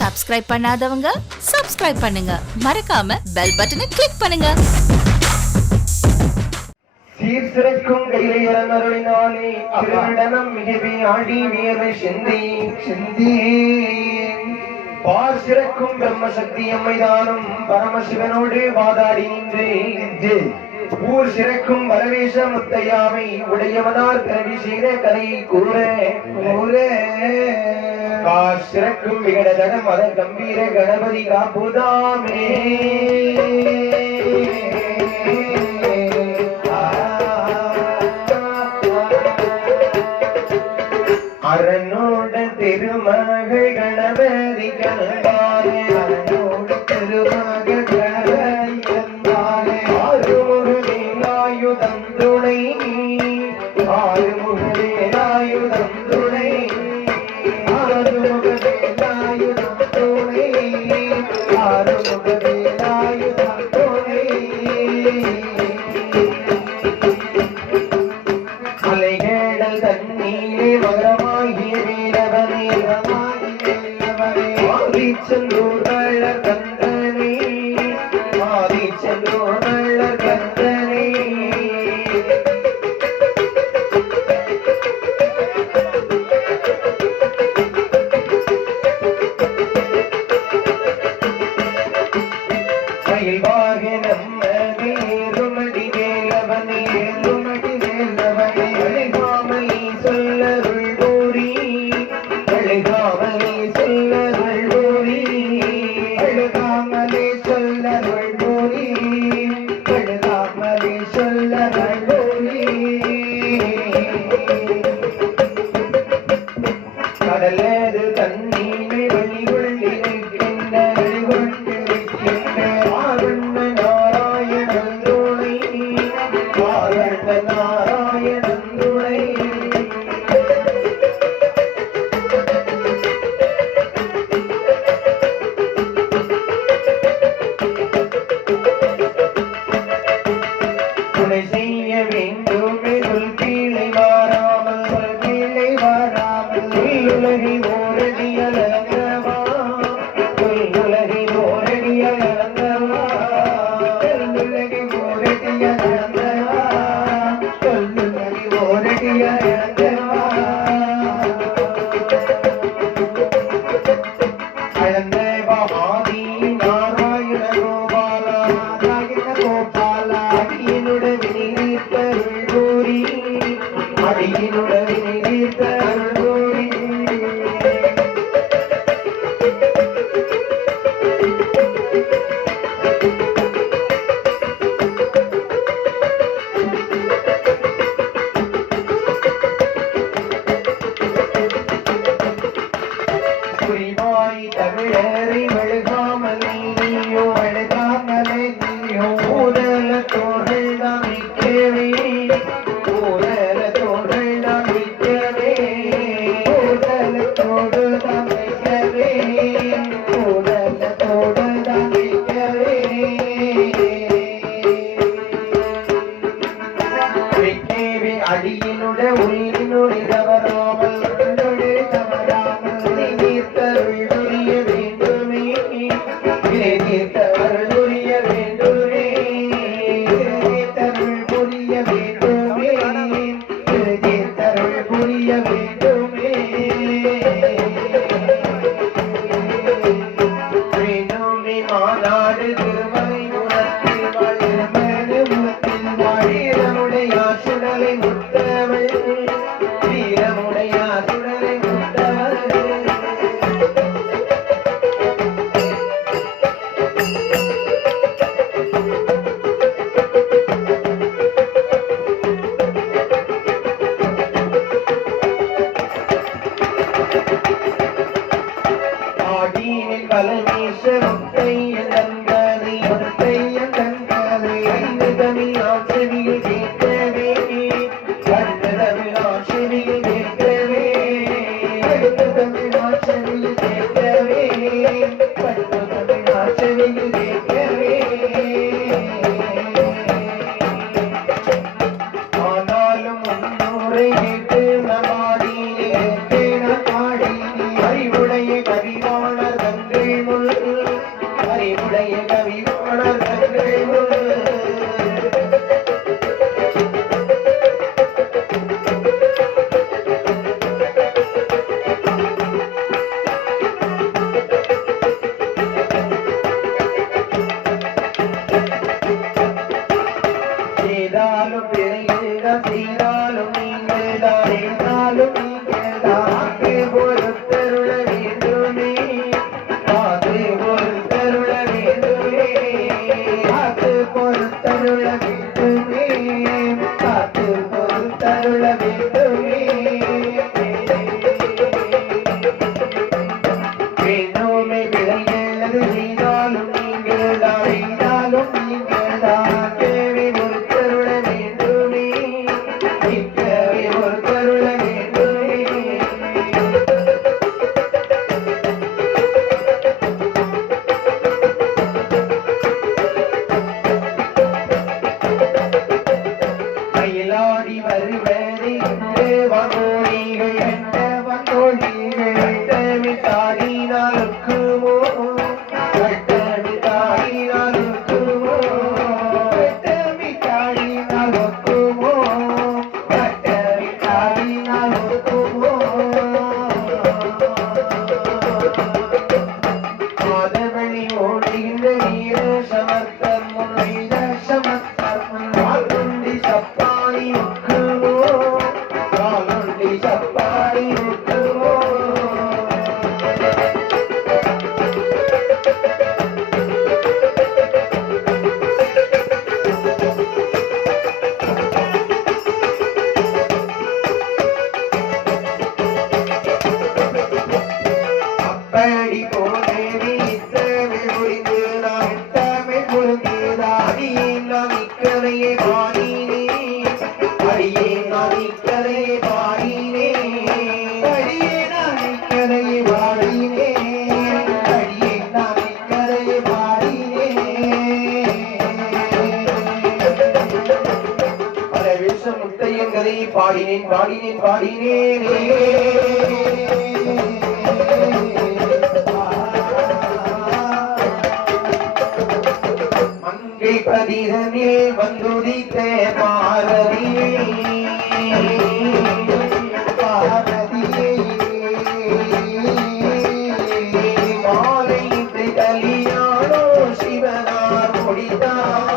Subscribe பண்ணாதவங்க subscribe பண்ணுங்க, மறக்காம பெல் பட்டனை கிளிக் பண்ணுங்க. சீர்சிறக்கும் கையிலே இறந்தருளினாலே திருவிடனம் மிகவே ஆடி வியர்வை சிந்தி பார் சிறக்கும் பிரம்மசக்தி அம்மைதானும் பரமசிவனோடு வாதாடி நின்று ஊர் சிறக்கும் வரவேச முத்தையாவை உடையவனார் கல்வி செய்த கலையை கூற கார் சிறக்கும் விகடதன மத கம்பீர கணபதி காப்புதாமே. அரனோட திருமகள் கணபதி கண்டாரே, அரனோட திருமகள் கணபதி கண்டாரே, ஆறுமுகவேலாயுதம் துணை, ஆறுமுகவேலாயுதம் துணை, ஆறுமுகவேலாயுதம் துணை, ஆறுமுகவேலாயுதம் துணை. அலைகடல் தண்ணீரே மகரமாகிய வீரவனே, ஆதிச்செந்தூர் வள்ளற் கந்தனே, ஆதிச்செந்தூர் வள்ளற் கந்தனே. மயில் வாகனம் ஏறுமடி வேலவனே, ஏறுமடி வேலவனே, அழைகாமலே சொல்லருள் கூறி, அழைகாமலே சொல்லருள் கூறி, அழைகாமலே சொல்லருள் கூறி, அழைகாமலே சொல்லருள் கூறி. கடலது தண்ணீரை வெளிகொண்டிருக்கின்ற ஆரண்ட நாராயணன் துணை, ஆரண்ட நாராயணன் துணை. துணை செய்ய வேண்டுமே சொல் கீழே வாராமல், சொல் கீழே வாராமல், உலகி ஓரடியலங்கவா, உலகி ஓரடியலங்கவா, உலகி ஓரடியலங்கவா, உலகி ஓரடியலங்கவா. அழந்தேவாதி நாராயண கோபாலா, நாராயண கோபாலா, அடியினுட வினிதீர்த்த அருள் கூறி, அடியினுட வினிதீர்த்த அருள் கூறி. குறிவாய் தமிழரை வழுகாமலே நீயோ, வழுகாமலே நீயோ, ஊதல தோர்கள் தான் நிற்கவே, ஊதல தோர்கள் தான் நிற்கவே, ஊதல தோடு தான் நிற்கவே, ஊதல தோடு தான் நிற்கவே. விக்கேவி அடியினுட உள்ளினுடைய தவறாமல், தவறாமல் தீர்த்தருள் புரிய வேண்டுமே, தீர்த்தருள் புரிய வேண்டுமே, தீர்த்தருள் புரிய வேண்டுமே, தீர்த்தருள் புரிய வேண்டுமே. வேண்டுமே மாநாடு திருமலை முரத்தில் வாழ்மனு முத்தில் வாழீரமுடைய சுடலை முத்தவள், வீரமுடைய சுடலை முத்தவள். ஆடினில் பலமேச முத்தையன் தங்கதை, முத்தையன் தங்கதை, ஐந்து தமிழ் ஆசிரியில் கேட்கவே, ஐந்து தமிழ் ஆசிரியில் கேட்கவே, ஐந்து தமிழ் ஆசிரியில் கேட்கவே, ஐந்து தமிழ் ஆசிரியில் கேட்கவே. ஆனாலும் முன்னூரை கேட்டு நமாடி, கேட்டு நமாடி, அறிவுடைய கவிவான வாணர் தங்கள் முள் அறிவுடைய கவி வாணர் தங்கள் முள் செய்தாலும் நீங்கள் தான் என்றாலும் நீங்கள் தான் பொறுத்தருள வேண்டுமே காத்து பொறுத்தருள வேண்டுமே காத்து பொறுத்தருள வேண்டுமே காத்து பொறுத்தருள வேண்டுமே வேண்டுமே விளையது செய்தாலும் நீங்கள் தான் செய்தாலும் நீங்கள் தான் தேவை பொறுத்தருள வேண்டுமே நிற்கவே பொறுத்தருள வேண்டுமே மயிலாடி வருவதை வந்தோழிகள் என்ற வந்தோழிகள் தமிழ்த்தாடினாலுக்குமோ தமிழ்த்தாடினாலுக்குமோ தமிழ்த்தாடினாலுக்குமோ தமிழ்த்தாடினாலுக்குமோ மாதவழி ஓடுகின்ற வீர சமர்த்தம் முன்னைத சமர்த்தம் காலுண்டி சப்பாடி முக்குமோ காலுண்டி சப்பாடி முக்குமோ அப்படி போதேவி தமிழ் புரிந்துதா தமிழ் புரிந்துதா அடியே நான் இக்கரையே பாடினே அடியே நான் இக்கரையே பாடினே அடியே நான் இக்கரையே பாடினே அடியே நான் இக்கரையே பாடினே பரவேச முத்தையங்கரை பாடினேன் பாடினேன் பாடினேனே மங்கை பதிதனே வந்துதித்த பாரதியே பாரதியே மாலை கலியாணோ சிவனார் முடித்தார்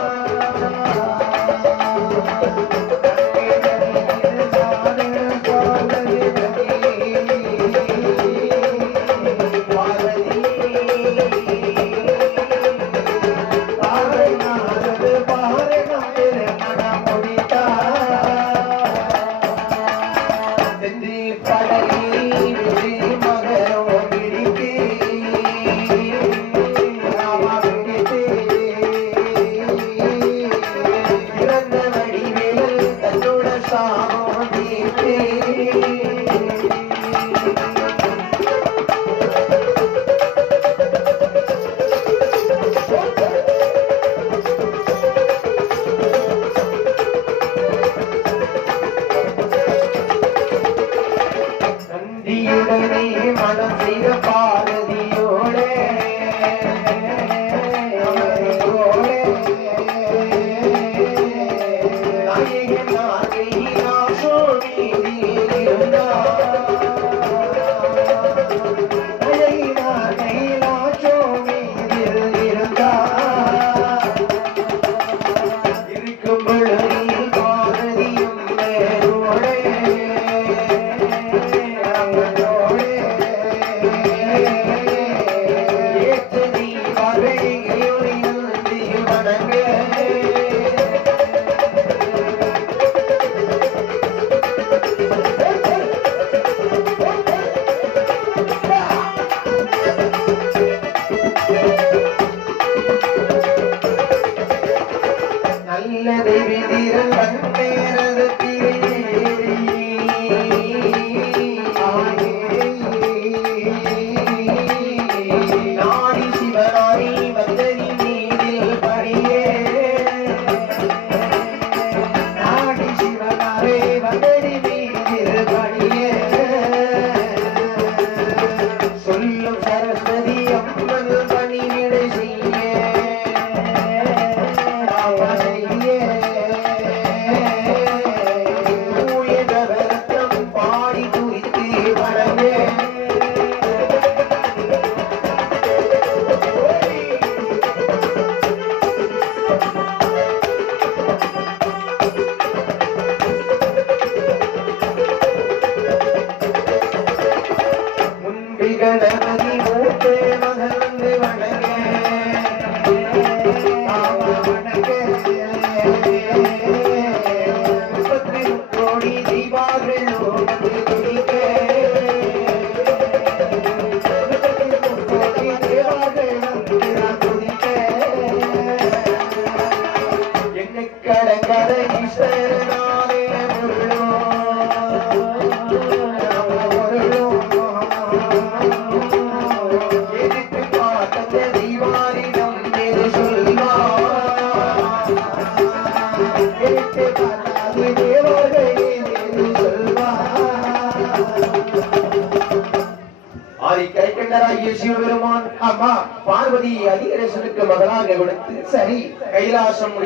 மன்னராகிய சிவபெருமான் ஆமா பார்வதி அதிகரேசனுக்கு மகளாக கொடுத்து சரி கைலாசம்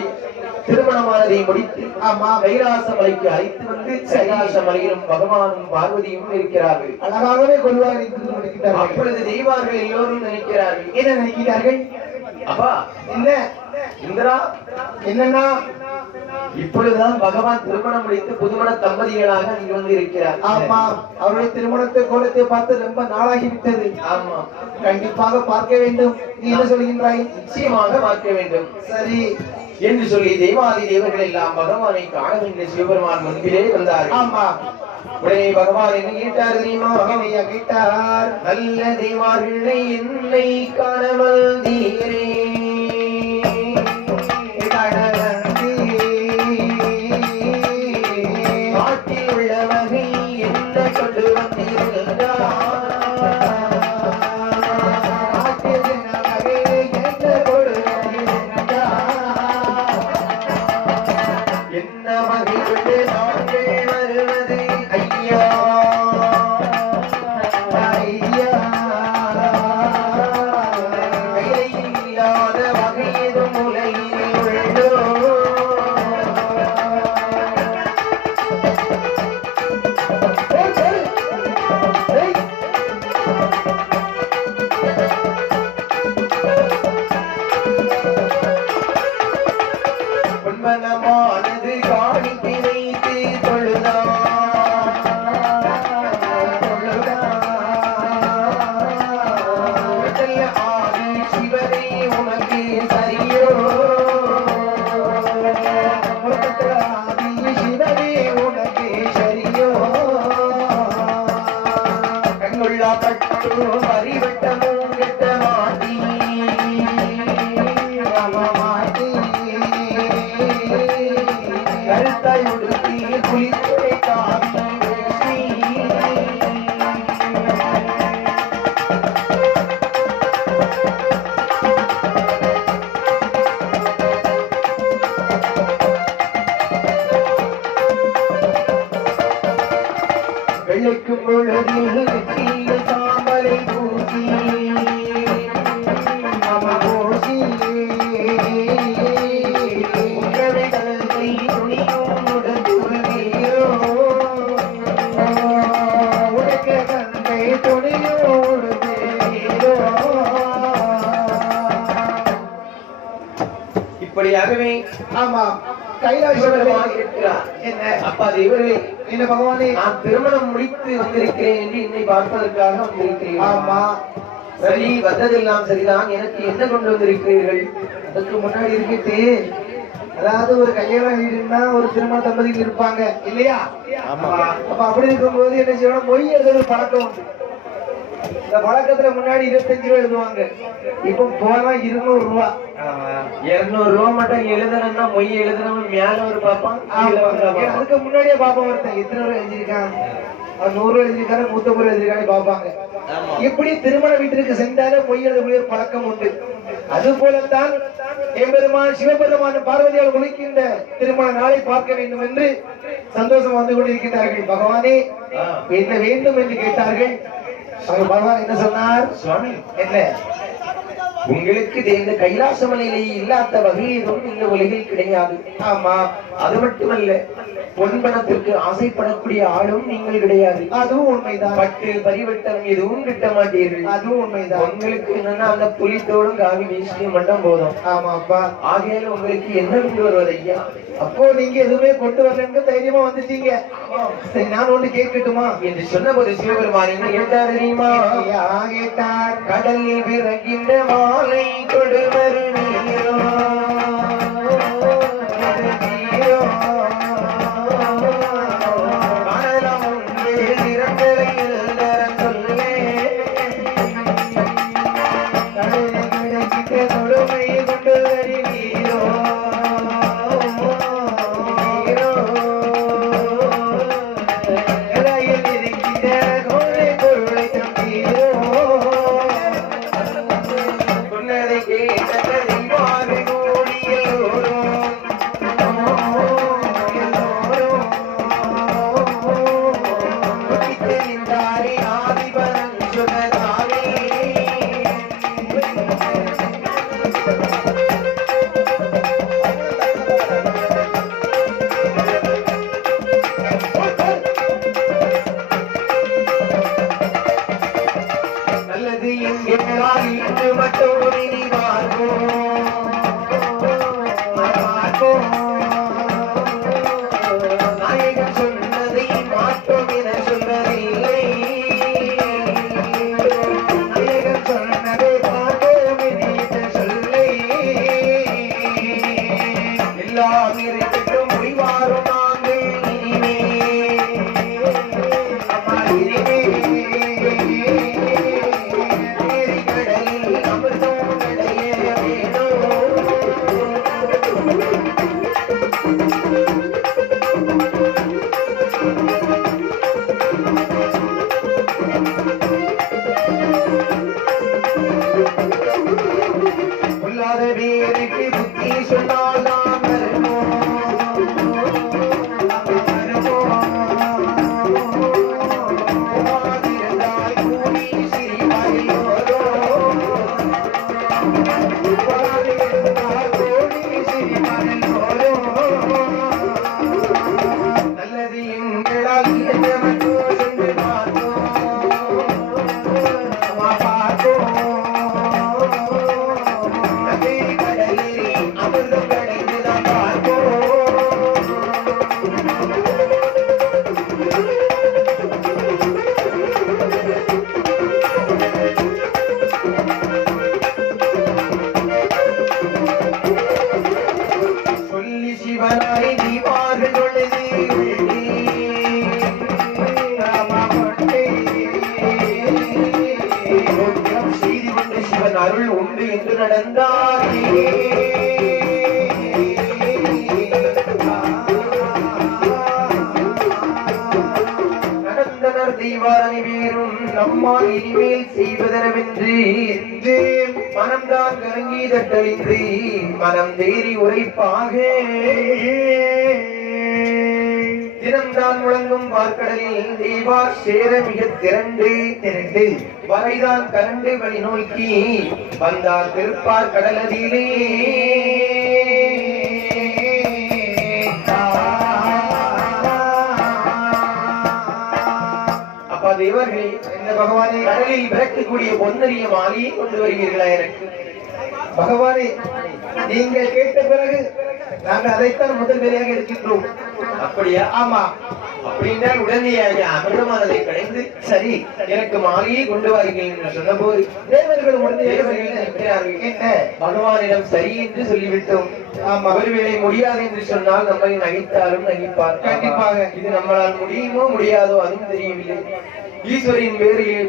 திருமணமானதை முடித்து ஆமா கைலாச மலைக்கு அழைத்து வந்து கைலாச மலையிலும் பகவானும் பார்வதியும் இருக்கிறார்கள். அழகாகவே கொள்வார் நினைக்கிறார்கள். அப்பொழுது தெய்வார்கள் எல்லோரும் நினைக்கிறார்கள். என்ன நினைக்கிறார்கள்? அப்பா என்ன இந்திரா என்னன்னா இப்பொழுதுதான் பகவான் திருமணம் முடித்து புதுமண தம்பதிகளாக இங்கு வந்து இருக்கிறார். ஆமா அவருடைய திருமணத்தை கோலத்தை பார்த்து ரொம்ப நாளாகி விட்டது. ஆமா கண்டிப்பாக பார்க்க வேண்டும். நீ என்ன சொல்கின்றாய்? நிச்சயமாக பார்க்க வேண்டும். சரி என்று சொல்லி தெய்வாதி தேவர்கள் எல்லாம் பகவானை காண வேண்டிய சிவபெருமான் முன்பிலே வந்தார். ஆமா உடனே பகவான் என்ன கேட்டார் தெரியுமா? கேட்டார். நல்ல தெய்வார்களை என்னை காணவல் தீரே காட்டில் உள்ள வகை என்ன கொண்டு வந்தீர்கள் என்ன வகை கொண்டு நாங்கள் வருவது ஐயா ஐயா கையில் இல்லாத வகை எதுவும் உலகில் உள்ளோ பொன்மனமானது காணிக்கை வைத்து தொழுதான் ஆதி சிவனே உனக்கு சரியோ ஆதி சிவனே உனக்கு சரியோ கண்ணுள்ளா பட்டு பரிவட்டமும் கெட்ட மாட்டி கருத்தாய் உடுத்தி குளித்துறை காவி வெள்ளைக்கும் பொழுதில் நெற்றியில் சாம்பலை பூசி உங்களை கல்வி துணியும் உடற்குள்ளீரோ உனக்கு தந்தை துணியோடு இப்படியாகவே ஆமா கைலாச சிவபெருமான் கேட்கிறார். என்ன அப்பா தேவர்களே, என்ன பகவானே? நான் திருமணம் முடித்து வந்திருக்கிறேன் என்று என்னை பார்ப்பதற்காக வந்திருக்கிறேன். ஆமா சரி, வந்ததெல்லாம் சரிதான். எனக்கு என்ன கொண்டு வந்திருக்கிறீர்கள்? அதுக்கு முன்னாடி இருக்கிட்டு அதாவது ஒரு கல்யாண வீடுன்னா ஒரு திருமண தம்பதிகள் இருப்பாங்க இல்லையா? ஆமா. அப்ப அப்படி இருக்கும்போது என்ன செய்யணும்? மொய் எழுதுற பழக்கம் உண்டு. இந்த பழக்கத்துல முன்னாடி 25 ரூபாய் எழுதுவாங்க. இப்ப போனா 200 ரூபாய். 200 ரூபா மட்டும் எழுதணும்னா மொய் எழுதணும் மேல ஒரு பாப்பான். அதுக்கு முன்னாடியே பாப்பா ஒருத்தன் எத்தனை ரூபாய் எழுதியிருக்கான், 100 ரூபாய் எழுதியிருக்காரு, 150 ரூபாய் எழுதியிருக்காரு பாப்பாங்க. இப்படி திருமண வீட்டிற்கு சென்றாலே மொய் எழுதக்கூடிய ஒரு பழக்கம் உண்டு. அது போலத்தான் எம்பெருமான் சிவபெருமான் பார்வதியால் குளிக்கின்ற திருமண நாளை பார்க்க வேண்டும் என்று சந்தோஷம் வந்து கொண்டிருக்கிறார்கள். பகவானே என்ன வேண்டும் என்று கேட்டார்கள். பகவான் என்ன சொன்னார்? சுவாமி, என்ன? உங்களுக்கு இந்த கைலாச மலையிலேயே இல்லாத வகை எதுவும் இந்த உலகில் கிடையாது. ஆமா, அது மட்டுமல்ல, பொன்பணத்திற்கு ஆசைப்படக்கூடிய ஆளும் நீங்கள் கிடையாது. அதுவும் உண்மைதான். பட்டு பரிவட்டம் எதுவும் கிட்ட மாட்டீர்கள். அதுவும் உண்மைதான். உங்களுக்கு என்னன்னா அந்த புலித்தோடும் காவி வேஷ்டியும் மட்டும் போதும். ஆமா அப்பா. ஆகையால உங்களுக்கு என்ன கொண்டு வருவது ஐயா? அப்போ நீங்க எதுவுமே கொண்டு வரலன்னு தைரியமா வந்துட்டீங்க. சரி, நான் ஒண்ணு கேட்கட்டுமா என்று சொன்னபோது சிவபெருமான் என்ன கேட்டார் தெரியுமா? கேட்டார். கடலில் விறகின்ற மாலை கொடுவரு நீரோ சொன்னதை கேட்டதை ஆனால் இன்று மட்டும் இனி நாயகன் சொன்னதை மாற்றோம் என சொல்வதில்லை. நாயகன் சொன்னதை மாற்றோம் என சொல்லை. எல்லாம் இருக்கட்டும் முடிவாரும் நாங்கள் இனிமே அம்மா இனிமே கடலில் அமிர்தம் நடைய வேணும். பொல்லாத பேருக்கு புத்தி சொன்னால் நாம் வருவோம். இருந்தால் கூடி சிரிப்பாயோரோ. இருந்தால் கூடி சிரிப்பாயோரோ. நல்லது எங்களால் என்ன மட்டும் சென்று பார்த்தோம். பார்த்தோம் கடலில் அமிர்தம் கடைந்துதான் பார்ப்போம். சொல்லி சிவனாய் தீபார்கள் கொள்ளது செய்தி கொண்டு சிவன் அருள் உண்டு என்று நடந்தாரே. நடந்தனர் தீவாரணி வேறும் நம்மால் இனிமேல் செய்வதெனவென்று மனம்தான் கலங்கி தட்டழிந்து மனம் தேறி உரைப்பாக தினம்தான் முழங்கும் பார்க்கடலில் தீவா சேர மிக திரண்டு வரைதான் கரண்டு வழி நோக்கி வந்தார் திருப்பார் கடலதிலே. அப்பா தேவர்களே, இந்த பகவானை கடலில் பிறக்கக்கூடிய பொன்னரிய மாலையை கொண்டு வருவீர்களா எனக்கு? பகவானே, நீங்கள் கேட்ட பிறகு நாங்கள் அதைத்தான் முதல் வேலையாக இருக்கின்றோம். அப்படியா? ஆமா. அப்படின்றால் உடனடியாக அமிர்தமானதை கடைந்து சரி எனக்கு மாலையை கொண்டு வாருங்கள் என்று சொன்ன போது தேவர்கள் உடனடியாக என்ன பகவானிடம் சரி என்று சொல்லிவிட்டோம். ஆமா. ஒருவேளை முடியாது என்று சொன்னால் நம்மை நகைத்தாலும் நகைப்பார். கண்டிப்பாக. இது நம்மளால் முடியுமோ முடியாதோ அதுவும் தெரியவில்லை. ஈஸ்வரின் பேரிலே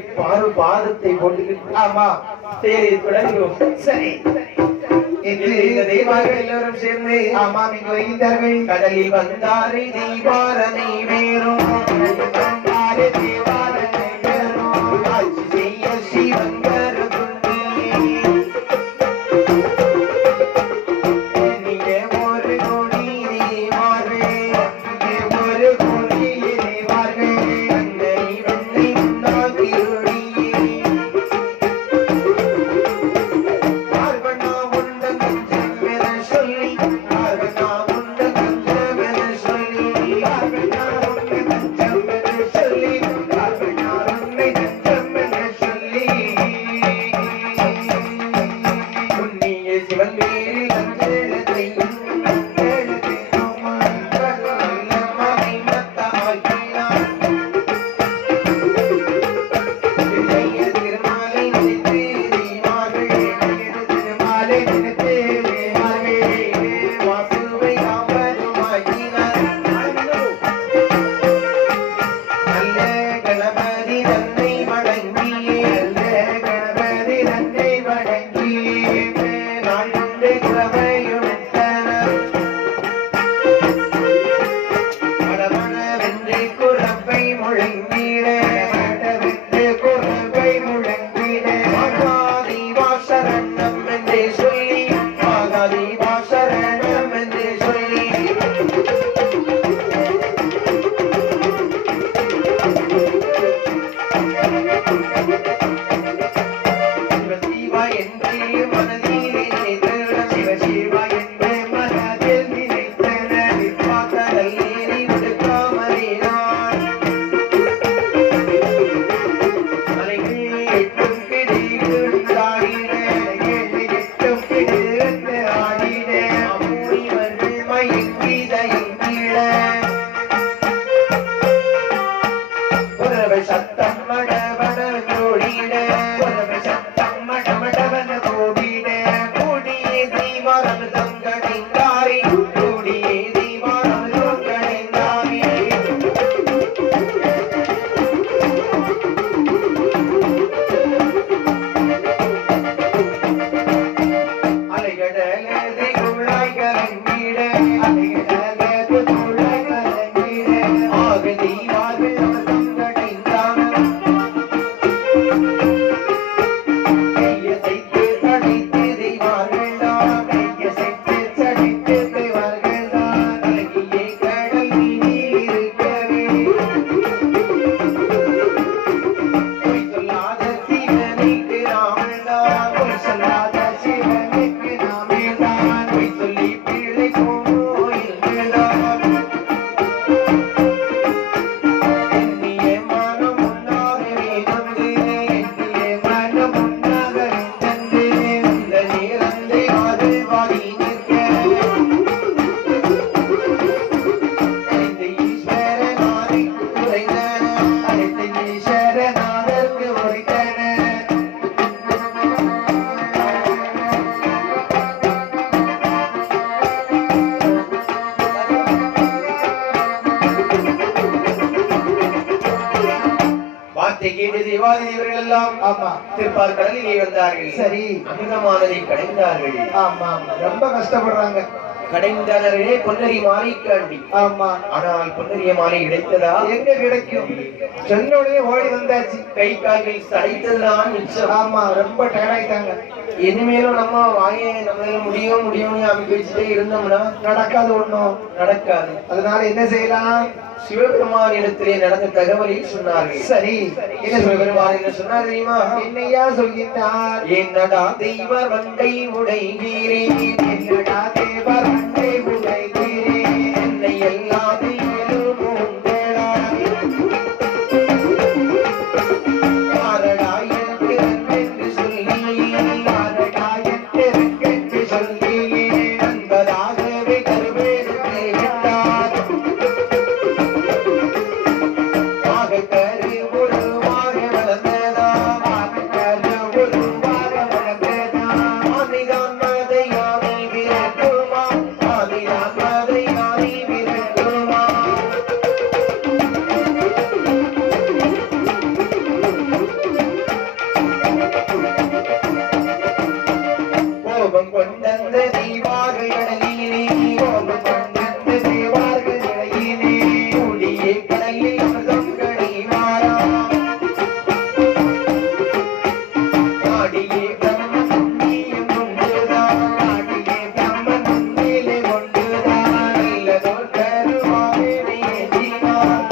பாதத்தை போட்டு ஆமா சரி தொடங்குவோம். சரி இந்த தெய்வங்கள் எல்லோரும் சேர்ந்து ஆமா இங்கு வருகின்றார்கள். கடலில் வந்தாரை தெய்வாரனை வேறும் தேவாரனை வேறும் ஆட்சி செய்ய சிவங்கர நீங்க ஒரு கோடி தேவார்கள் ஒரு கோடி தேவார்கள் அன்னை வெண்ணை உண்டால் திருடியே சொல்லி ஆமா திருப்பார் கடலிலே வந்தார்கள். சரி அமிர்தமானதை கடைந்தார்கள். ஆமா ரொம்ப கஷ்டப்படுறாங்க. கடைந்தனரே பொன்னரி மாலை காண்டி. ஆமா ஆனால் பொன்னரிய மாலை கிடைத்ததா? எங்க கிடைக்கும்? சொன்னோடனே ஓடி வந்தாச்சு. கை கால்கள் சடைத்ததுதான் மிச்சம். ஆமா ரொம்ப டயர்டாயிட்டாங்க. இனிமேலும் நம்ம வாயை நம்மளால முடியும்னு அமைக்க வச்சுட்டே இருந்தோம்னா நடக்காது, ஒண்ணும் நடக்காது. அதனால என்ன செய்யலாம்? சிவபெருமானிடத்திலே நடந்த தகவலை சொன்னார்கள். சரி என்ன சிவபெருமான் என்ன சொன்னார் தெரியுமா? என்னையா சொல்கின்றார்? என்னடா தெய்வர் வண்டை உடைகிறே, என்னடா தேவர் வண்டை உடைகிறே, என்னை எல்லா தெய்வலும் என்று சொல்லி என்று சொல்லி என்பதாகவே கருவேறுக்கு விட்டார். கரு உருவாக வளர்ந்ததாம், உருவாக வளர்ந்ததாம். ஆதிதான் மதையாதி விரட்டுமா, ஆதிதான் மதையாதி விரட்டுமா. கோபம் கொண்டந்த தெய்வார்கள் கடலிலே, கோபம் கொண்டந்த தேவார்கள் இடையிலே, கூடியே கடலில் அமிர்தம் கடைவாராம். நாடியே பிரம்மன் புண்ணியம் கொண்டுதான், நாட்டிலே பிரம்மன் உண்மையிலே கொண்டுதான் நல்லதோர் கருவாகவே ஏற்றினார்.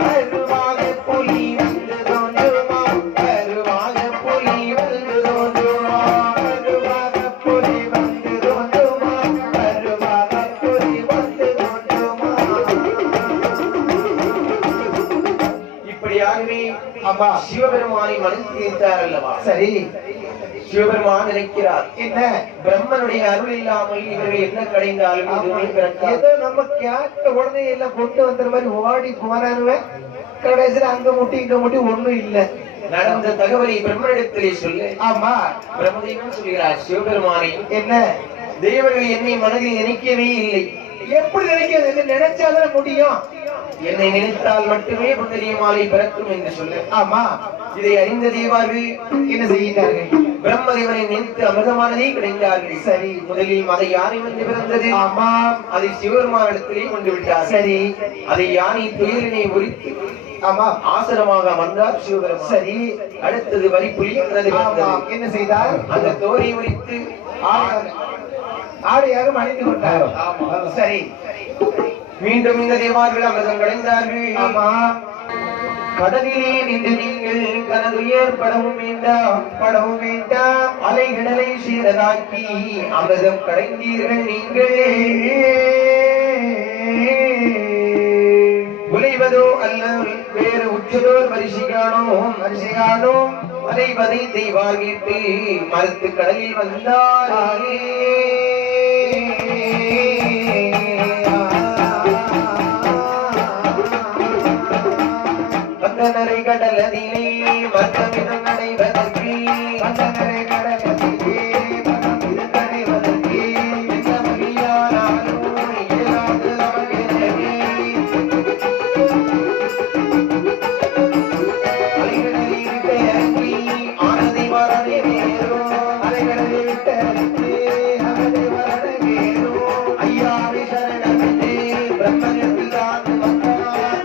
கருவாக புலி வந்து தோன்றுமா, கருவாக புலி வந்து தோன்றுமா, கருவாக புலி வந்து தோன்றுமா, கருவாக புலி வந்து தோன்றுமா. இப்படியாகவே ஆமா சிவபெருமானை மனதில் தீர்த்தார் அல்லவா? சரி சிவபெருமான் நினைக்கிறார், என்ன பிரம்மனுடைய அருள் இல்லாமல் இவர்கள் என்ன கடைந்தாலும் எதுவுமே பிறக்காது. ஏதோ நம்ம கேட்ட உடனே எல்லாம் கொண்டு வந்த மாதிரி ஓடி போறாருவேன். கடைசியில அங்க முட்டி இங்க முட்டி ஒண்ணும் இல்ல. நடந்த தகவலை பிரம்மனிடத்திலே சொல்லு. ஆமா பிரம்மதேவன் சொல்கிறார், சிவபெருமானை என்ன தேவர்கள் என்னை மனதில் நினைக்கவே இல்லை. எப்படி நினைக்கிறது? என்ன நினைச்சாதான் முடியும். என்னை நினைத்தால் மட்டுமே புத்தரிய மாலை பிறக்கும் என்று சொல்லு. ஆமா இதை அறிந்த தேவார்கள் என்ன செய்கிறார்கள்? பிரம்மதேவனை நினைத்து அமிர்தமானதை கிடைந்தார்கள். சரி முதலில் அதை யானை வந்து பிறந்தது. ஆமா அதை சிவபெருமானிடத்திலே கொண்டு விட்டார். சரி அதை யானை துயரினை உரித்து ஆமா ஆசனமாக வந்தார் சிவபெருமான். சரி அடுத்தது வரி புலி வந்தது. ஆமா என்ன செய்தார்? அந்த தோரை உரித்து ஆடு யாரும் அணிந்து கொண்டார். ஆமா. சரி மீண்டும் இந்த தேவார்கள் அமிர்தம் கடைந்தார்கள். ஆமா கடலிலே நின்று நீங்கள் கனதுயர் படவும் வேண்டாம், படவும் வேண்டாம். அலைகடலை சீரதாக்கி அமிர்தம் கடைந்தீர்கள் நீங்களே. உழைவதோ அல்ல வேறு உச்சதோர் பரிசு காணோம், அரிசி காணும். அலைவதை தெய்வார் கேட்டு மறுத்து கடலில் வந்தாரே. வந்தனரை கடலதிலே வர்த்தமிதம் நடைவதற்கு, வந்தனரை கடலதிலே வர்த்தமிதம் நடைவதற்கு, எந்த மொழியானாலும் இயலாது அவர்களே. அலைகளில் இருக்க இறங்கி ஆனதை வரவே வேறும், அலைகளில் விட்டு அடித்து அவனை வரண வேணும். ஐயாவை சரணமென்று பிரம்மனிடத்தில் தான் வந்தார்.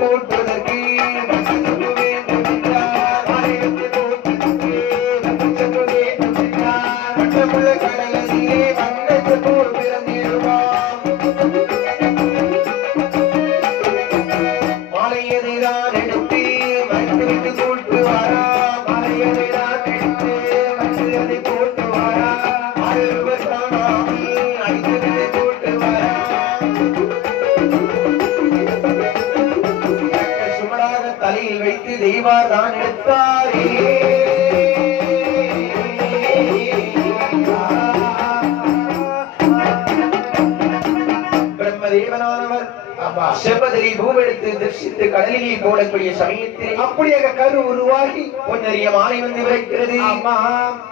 போற்றுவதற்கு வேண்டும் என்றார். மாலையிட்டு போற்றுவதற்கு வேண்டும் என்றார். வட்டமுள்ள கடலிலே வண்ணத்து போல் பிறந்திடுவான். மாலையதை தான் எடுத்து மறுத்து போட்டு வாரா. மாலையதை தான் எடுத்து மறுத்து போட்டு வாரா. ஆறுவர் காணாமல் அடித்து போட்டு வாரா. சுமராக தலையில் வைத்து தெய்வார் தான் எடுத்தாரே. பிரம்மதேவனானவர் செவ்வதரி பூவெடுத்து தரிசித்து கடலிலே போடக்கூடிய சமயத்தில் அப்படியாக கரு உருவாகி பொன்னறிய மாலை வந்து விளைக்கிறது. ஆமா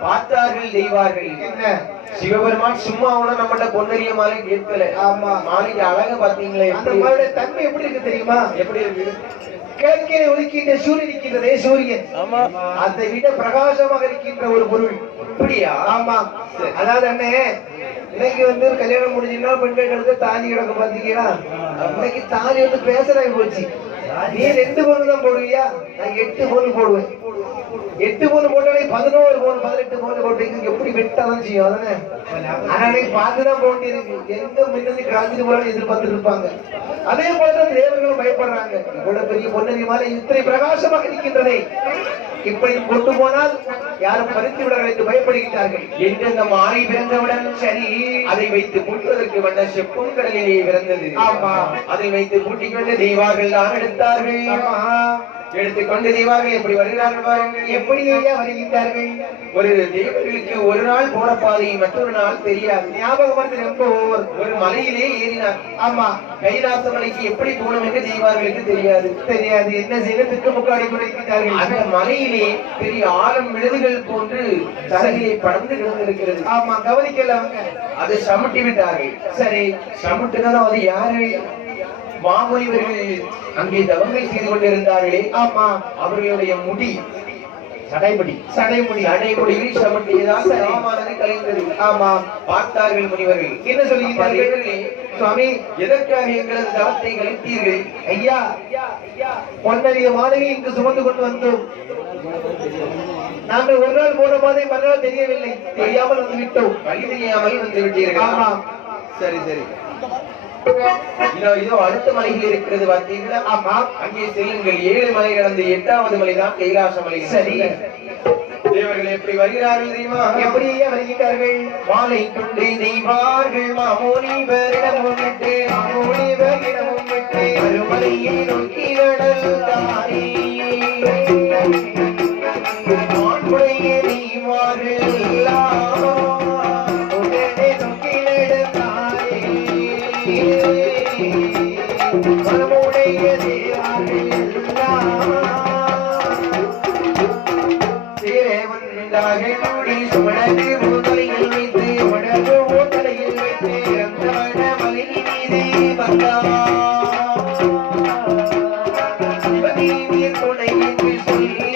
பார்த்தார்கள் தெய்வார்கள். என்ன சிவபெருமான் சும்மா உன நம்மகிட்ட பொன்னறிய மாலை கேட்கல. ஆமா மாலைக்கு அழக பாத்தீங்களே, அந்த எப்படி மாலையோட தன்மை எப்படி இருக்கு தெரியுமா? எப்படி இருக்கு? கிழக்கே ஒதுக்கின்ற சூரியன் இருக்கின்றதே சூரியன், ஆமா, அதை விட பிரகாசமாக இருக்கின்ற ஒரு பொருள். அப்படியா? ஆமா. அதாவது அண்ணே, இன்னைக்கு வந்து கல்யாணம் முடிஞ்சுன்னா பெண்களுக்கு தாலி கிடக்க பாத்தீங்கன்னா, இன்னைக்கு தாலி வந்து பேசலாய் போச்சு. நீ 2 பவுன் தான் போடுவியா? நான் 8 பவுன் போடுவேன். 8 பவுன் போட்டாலே 11 பவுன் 18 பவுன் போட்டீங்க எப்படி வெட்டாதான் செய்யும் அதானே. ஆனா நீ பார்த்துதான் போண்டி இருக்கு. எங்க முன்னாடி கிராஞ்சிட்டு போறான்னு எதிர்பார்த்து இருப்பாங்க. அதே போலதான் தேவர்களும் பயப்படுறாங்க. இவ்வளவு பெரிய பொன்னதி மாலை இத்தனை பிரகாசமாக இருக்கின்றதே, இப்படி கொண்டு போனால் யாரும் பறித்து விடார்கள் என்று பயப்படுகிறார்கள். என்று அந்த மாலை பிறந்தவுடன் சரி, அதை வைத்து பூட்டுவதற்கு வந்த செப்பும் கடலிலே பிறந்தது. ஆமா. அதை வைத்து பூட்டிக் கொண்டு தெய்வார்கள் தான் எடுத்தார்கள். ஆமா. எடுத்துக்கொண்டு தெய்வார்கள் எப்படி வருகிறார்கள் பாருங்கள். எப்படி ஐயா வருகின்றார்கள்? ஒரு தேவர்களுக்கு ஒரு நாள் போன பாதை மற்றொரு நாள் தெரியாது. ஞாபகம் வந்து ரொம்ப ஓவர். ஒரு மலையிலே ஏறினார். ஆமா. கைலாச மலைக்கு எப்படி போகணும் என்று தெய்வார்களுக்கு தெரியாது. தெரியாது. என்ன செய்ய திக்குமுக்காடி கொண்டிருக்கிறார்கள். அந்த மலையிலே பெரிய ஆழம் விழுதுகள் போன்று தரையிலே படர்ந்து கிடந்திருக்கிறது. ஆமா, கவனிக்கல அவங்க. அதை சமுட்டி விட்டார்கள். சரி, சமுட்டினாலும் அது யாரு? மாமுனிவர்கள் அங்கே தவங்களை செய்து கொண்டிருந்தார்களே, ஆமா, அவர்களுடைய முடி சடைமுடி சடைமுடியில் சமுட்டியதால் ராமானது கலைந்தது. ஆமா. பார்த்தார்கள் முனிவர்கள். என்ன சொல்லுகிறார்கள்? சுவாமி, எதற்காக எங்களது தவத்தை கலைத்தீர்கள்? ஐயா, பொன்னறிய மாலையை இங்கு சுமந்து கொண்டு வந்தோம். நாங்கள் ஒரு நாள் போன பாதை மறுநாள் தெரியவில்லை, தெரியாமல் வந்து விட்டோம். வழி தெரியாமல் வந்து விட்டீர்கள். ஆமா. சரி சரி. இதோ அடுத்த மலையில் இருக்கிறது பார்த்தீங்களா? ஆமா. அங்கே செல்லுங்கள். 7 மலை கடந்து 8வது மலைதான் கைலாச மலை. சரி. தேவர்கள் எப்படி வருகிறார்கள் தெரியுமா? எப்படி வருகிறார்கள்? மாலை கொண்டு தெய்வார்கள் மாமுனிவரிடமும் விட்டு மறுமலையை நோக்கி நடந்தாரே. மாண்புடைய தெய்வார்கள் எல்லாம் உடனே நோக்கி நடந்தாரே. மனமுடைய தெய்வார்கள் எல்லாம் சேரவந்தாக கூடி சுமடகு ஊதலையில் வைத்து இறந்தவன மலையின் மீது வந்தார். சிவதேவியின் துணை என்று சொல்லி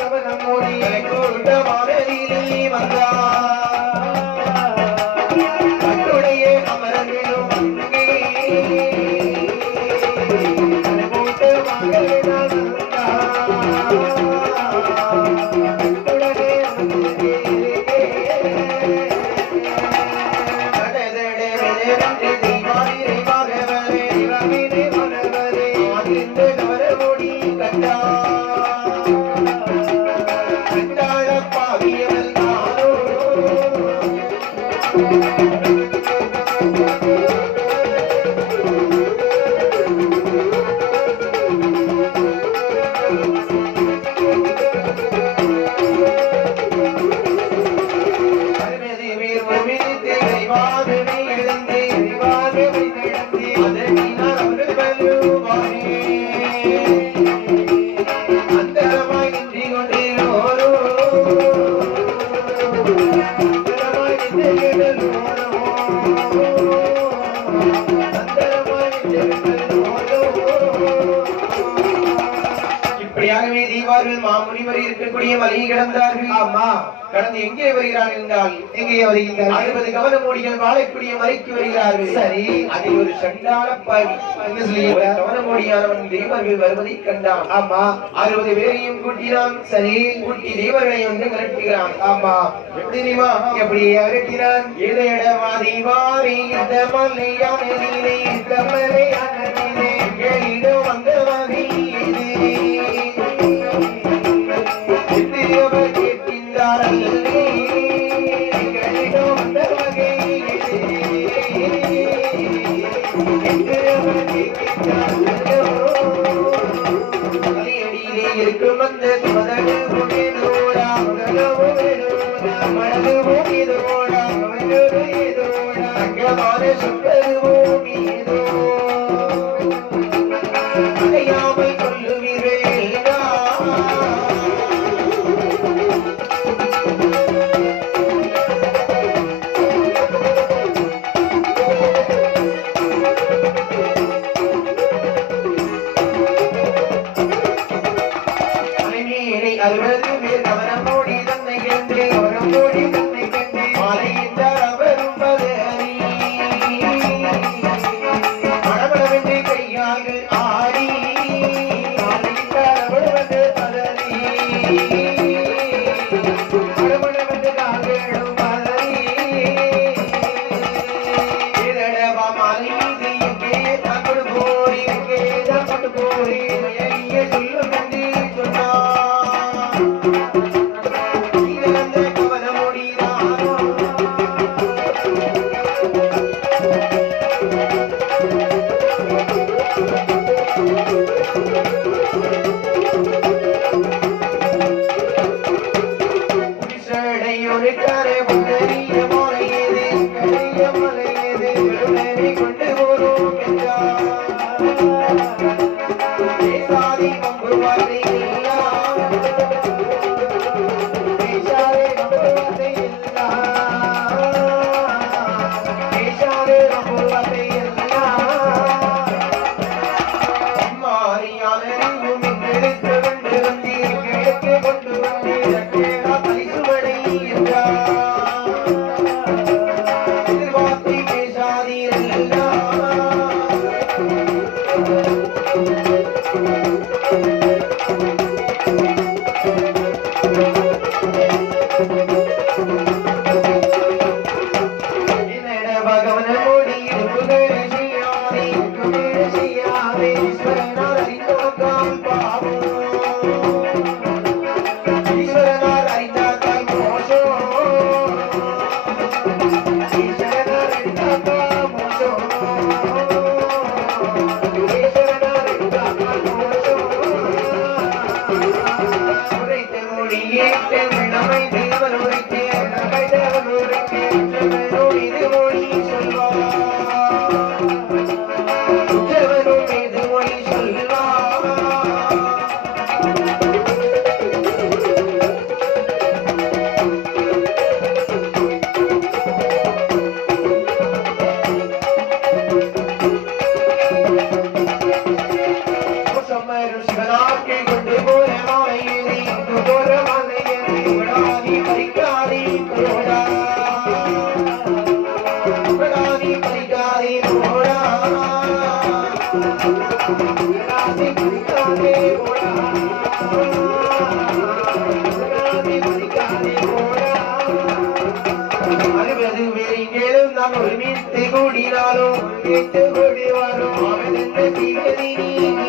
கவனம் ஓடி கூட்ட மாதவிலே வந்தார் கட்டுடைய அமரர்களும் அங்கே கூட்ட மகளினால் இப்படியாகவே தீவார்கள் மாமுனிவர் இருக்கக்கூடிய மலையை கடந்தார்கள். ஆமா கடந்து எங்கே வருகிறார்கள் என்றால் எங்கே வருகின்றார்கள் 60 கவனமோடிகள் வாழக்கூடிய மலைக்கு வருகிறார்கள். சரி அதில் ஒரு சண்டாள பாவி என்ன சொல்லுகிறார் கவனமோடியானவன் தேவர்கள் வருவதை கண்டான். ஆமா 60 பேரையும் கூட்டினான். சரி கூட்டி தேவர்களை வந்து மிரட்டுகிறான். ஆமா எப்படி தெரியுமா? எப்படி விரட்டினான் இதடவாதி வாரி இந்த மலையானதிலே இந்த மலையானதிலே எங்களிடம் வந்த வகை இது எதிரியவர் கேட்கின்றாரல்லே எங்களிடம் வந்த வகை இது. எங்களிடம் கேட்கின்றார்களோ. மலையடியிலே இருக்கும் அந்த மதகு புகழோடா மகளவோ வேணோடா, மழகு இதோடா மகளோ ஏதோடா, அங்கமான சுற்றதுவோ மீதோ அடையாமல் கொள்ளுவீர்களா அலைமீனை 60 பேர் கவனமோடி தன்னை கண்டு கவனமோடி தன்னை கண்டு மாலையிட்டார் அவரும் பதறி மடமடவென்று கையாள்கள் ஆடி மாலையிட்டார் அவள் வந்து பதறி. மடமடவென்று கால்களும் பதறி. இதடவா மாலை மீது எங்கே தான் கொடு போடி எங்கே தான் கொண்டு போடி ஐய சொல்லும் என்று சொன்னார். இழந்த கவனமோடினாரோ புரிசடையொரு கரை புத்தரிய மாலையது கரிய மலையது விருந்தனை கொண்டு போறோம் என்றார். பேசாதி வம்பு வார்த்தை எல்லாம் பேசாதே நம்புவதை எல்லாம். பேசாதே நம்புவதை எல்லாம். மாறியானறிவும் எங்களுக்கு கொண்டு வந்தீர் கிழக்கு கொண்டு வந்தீர் அக்கேடா பரிசுவடை என்றார். எதிர்பார்த்தை பேசாதீரெல்லாம் என்னட பகவனமோடி இருப்புகள் செய்யாதே குமிழ் செய்யாதே ஈஸ்வரனால் அறிந்தோக்கால் பாவம் ஈஸ்வரனால் அறிந்தாக்கால் மோசம் ஈஸ்வரனார் எடுத்தாக்கா மோசம். ஈஸ்வரனார் எடுத்தாக்கா மோசம். உரைத்த மொழி ஏற்ற உள்ளமை தேவன் உரைத்தே நம்மை தேவன் உரைத்தே உற்றவனோடு இது மொழி சொல்வார் உற்றவனும் இது மொழி சொல்வார் மோசமரு சிவனாக்கை கொண்டு போற மாலையிலே கொண்டு போற கேட்டு ஓடி வரும் ஆவதென்ன செய்வது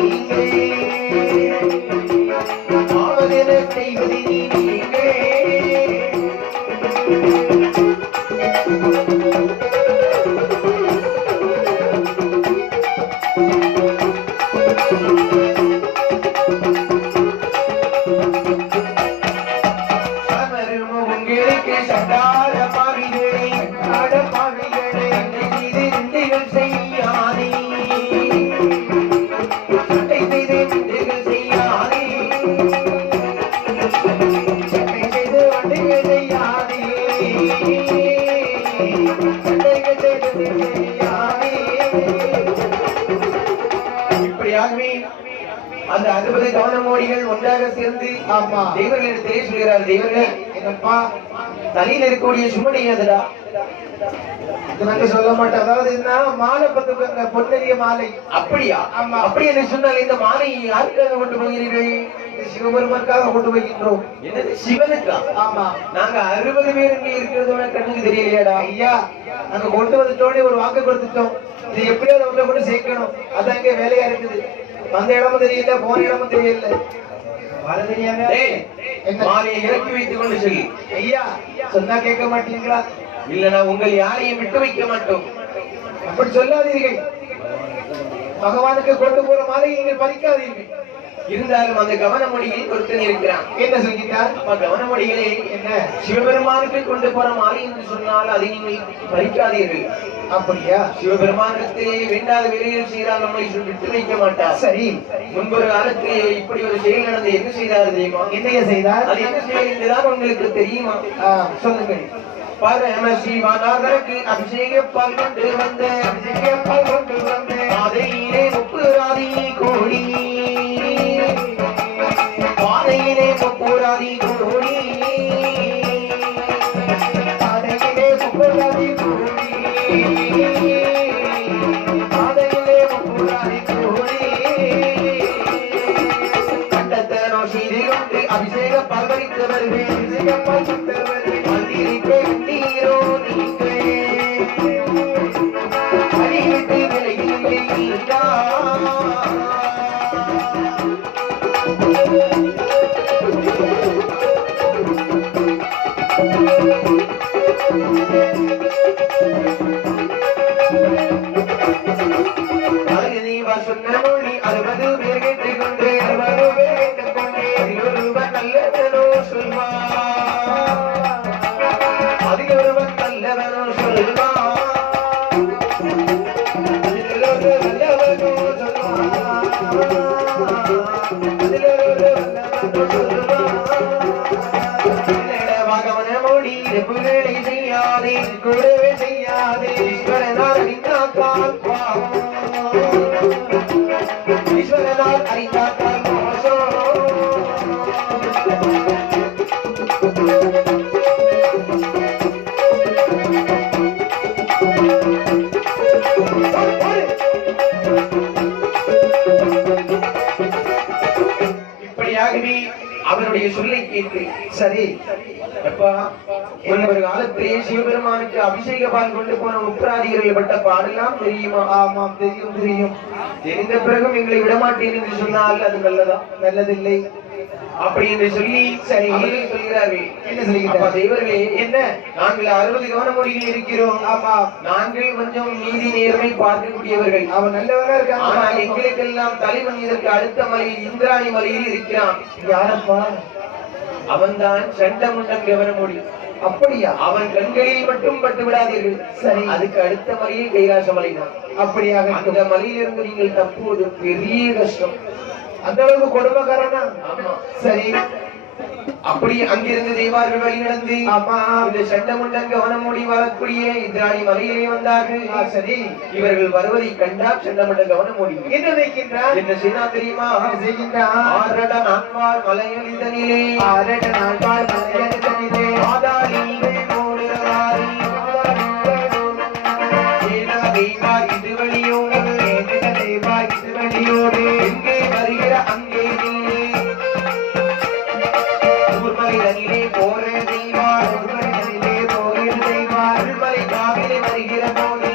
நீங்கள் ஆவதென்ன செய்வது நீங்கள் உங்களுக்கு சண்டாட பாவிகளே சண்டாட பாவிகளே இது நிந்தைகள் செய்யாதே சட்டை செய்து நிந்தைகள் செய்யாதே சட்டை செய்து வண்டிகள் செய்யாதே சட்டைகள் செய்து செய்யாதே. இப்படியாகவே அந்த 60 கவனமோடிகள் ஒன்றாக சேர்ந்து ஆமா தெய்வர்களிடத்திலே சொல்கிறார், தெய்வர்களே என்னப்பா தலையில் இருக்கக்கூடிய சுமணி அதுடா. எனக்கு சொல்ல மாட்டேன். அதாவது என்ன மாலை பத்துக்கங்க, பொன்னரிய மாலை. அப்படியா? ஆமா. அப்படி என்று சொன்னால் இந்த மாலையை யாருக்காக கொண்டு போகிறீர்கள்? இது சிவபெருமானுக்காக கொண்டு போகின்றோம். என்னது, சிவனுக்கா? ஆமா. நாங்க 60 பேர் இங்கே இருக்கிறதோட கண்ணுக்கு தெரியலையாடா? ஐயா, நாங்க கொண்டு வந்துட்டோம், ஒரு வாக்கு கொடுத்துட்டோம். இது எப்படியாவது உள்ள கொண்டு சேர்க்கணும். அதான் இங்க வேலையா இருக்குது. வந்த இடமும் தெரியல, போன இடமும் தெரியல. வர தெரியாம டேய், மாலையை இறக்கி வைத்துக் கொண்டு சொல்லி. ஐயா சொன்னா கேட்க மாட்டீங்களா? இல்லனா உங்கள் யாரையும் விட்டு வைக்க மாட்டோம். அப்படி சொல்லாதீர்கள். பகவானுக்கு கொண்டு போற மாலையை நீங்கள் பறிக்காதீர்கள். இருந்தாலும் அந்த கவனமொழியில் ஒருத்தன் இருக்கிறான். என்ன சொல்கிறார்? அப்ப கவனமொழிகளே, என்ன சிவபெருமானுக்கு கொண்டு போற மாலை என்று சொன்னால் அதை நீங்கள் பறிக்காதீர்கள். அப்படியா? சிவபெருமானத்தை வேண்டாத வேலையில் செய்தால் நம்மளை விட்டு வைக்க மாட்டார். சரி. முன்பொரு காலத்திலே இப்படி ஒரு செயல் நடந்து என்ன செய்தார் தெரியுமா? என்னைய செய்தார்? அது என்ன செயல் என்றுதான் உங்களுக்கு தெரியுமா? சொல்லுங்கள். பரமசிவநாதருக்கு அபிஷேக பால் கொண்டு வந்த அபிஷேகப்பால் கொண்டு வந்து பாதையிலே 30 ராதி கோடி, பாதையிலே 30 ராதி கோடி, பாதையிலே 30 ராதி கோடி, பாதையிலே 30 ராதி கோடி. கண்டத்தனோ செய்து கொண்டு அபிஷேக பால் பறித்து வருவேன். அபிஷேகப்பால் கொண்டு வந்து வந்திருக்கே நீரோ நீங்களே அடிவிட்டு விலையில் இல்லா. சொன்ன மொழி 60 பேர் கேட்டுக்கொண்டு 60 பேர் கேட்டுக்கொண்டு ஒருவர் நல்லவனோ சொல்வார், அதில் ஒருவன் நல்லவனோ சொல்வார், அதில் ஒரு வல்லவனோ சொல்வார், அதில் ஒரு வல்லவனோ சொல்வார். மோடி புகழை செய்யாதே, கூடவே செய்யாதே, ஈஸ்வரனால் அறிந்தாக்கால் பாவம், ஈஸ்வரனால் அறிந்தாக்கால் மோசம். இப்படியாகவே அவருடைய சொல்லை கேட்டு, சரி அப்பா ஒரு காலத்திலே சிவபெருமானுக்கு அபிஷேக பால் கொண்டு போன உப்ராதிகள் பட்ட பாடெல்லாம் தெரியுமா? ஆமாம், தெரியும் தெரியும். தெரிந்த பிறகும் எங்களை விடமாட்டேன் என்று சொன்னால் அது நல்லதா? நல்லதில்லை. அப்படி என்று சொல்லி சரி அவர்கள் சொல்கிறார்கள். என்ன அப்பா சொல்கிறார்? தேவர்களே, என்ன? நாங்கள் 60 கவனமொழிகள் இருக்கிறோம். ஆமா, நாங்கள் கொஞ்சம் நீதி நேர்மை பார்க்கக்கூடியவர்கள். அவன் நல்லவனா இருக்கான். ஆனால் எங்களுக்கெல்லாம் தலைவன் இதற்கு அடுத்த மலையில் இந்திராணி மலையில் இருக்கிறான். யாரப்பா? அவன்தான் சண்டமுண்டன் கவனமொழி. அப்படியா? அவன் கண்களில் மட்டும் பட்டு விடாதீர்கள். சரி. அதுக்கு அடுத்த மலையில் கைலாச மலைதான். அப்படியாக அந்த மலையிலிருந்து நீங்கள் தப்புவது பெரிய கஷ்டம். அந்த அளவுக்கு கொடுமைக்காரனா? ஆமா. சரி. அப்படி அங்கிருந்து தேவார்கள் வழி நடந்து ஆமா, இந்த சண்டமுண்டன் கவனமொழி வரக்கூடிய இந்திராணி மலையிலே வந்தார்கள். சரி. இவர்கள் வருவதை கண்டால் சண்டமுண்டன் கவனமொழி என்ன வைக்கின்றான்? என்ன செய்தான் தெரியுமா? என்ன செய்கின்றான்? ஆரட நான்மார் மலையளிதனிலே ஆரட நான்பால் மலையளிதனிலே ஆதாரீகள் போடுகிறாரி ஏனா தெய்வா இது வழியோடு ஏனிட தெய்வா இது வழியோடு எங்கே வருகிற அங்கே நில்லே ஊர்மலைதனிலே போற தெய்வா ஒருவரிலே போகிற தெய்வா அருள்மலை காவிலே வருகிற போதே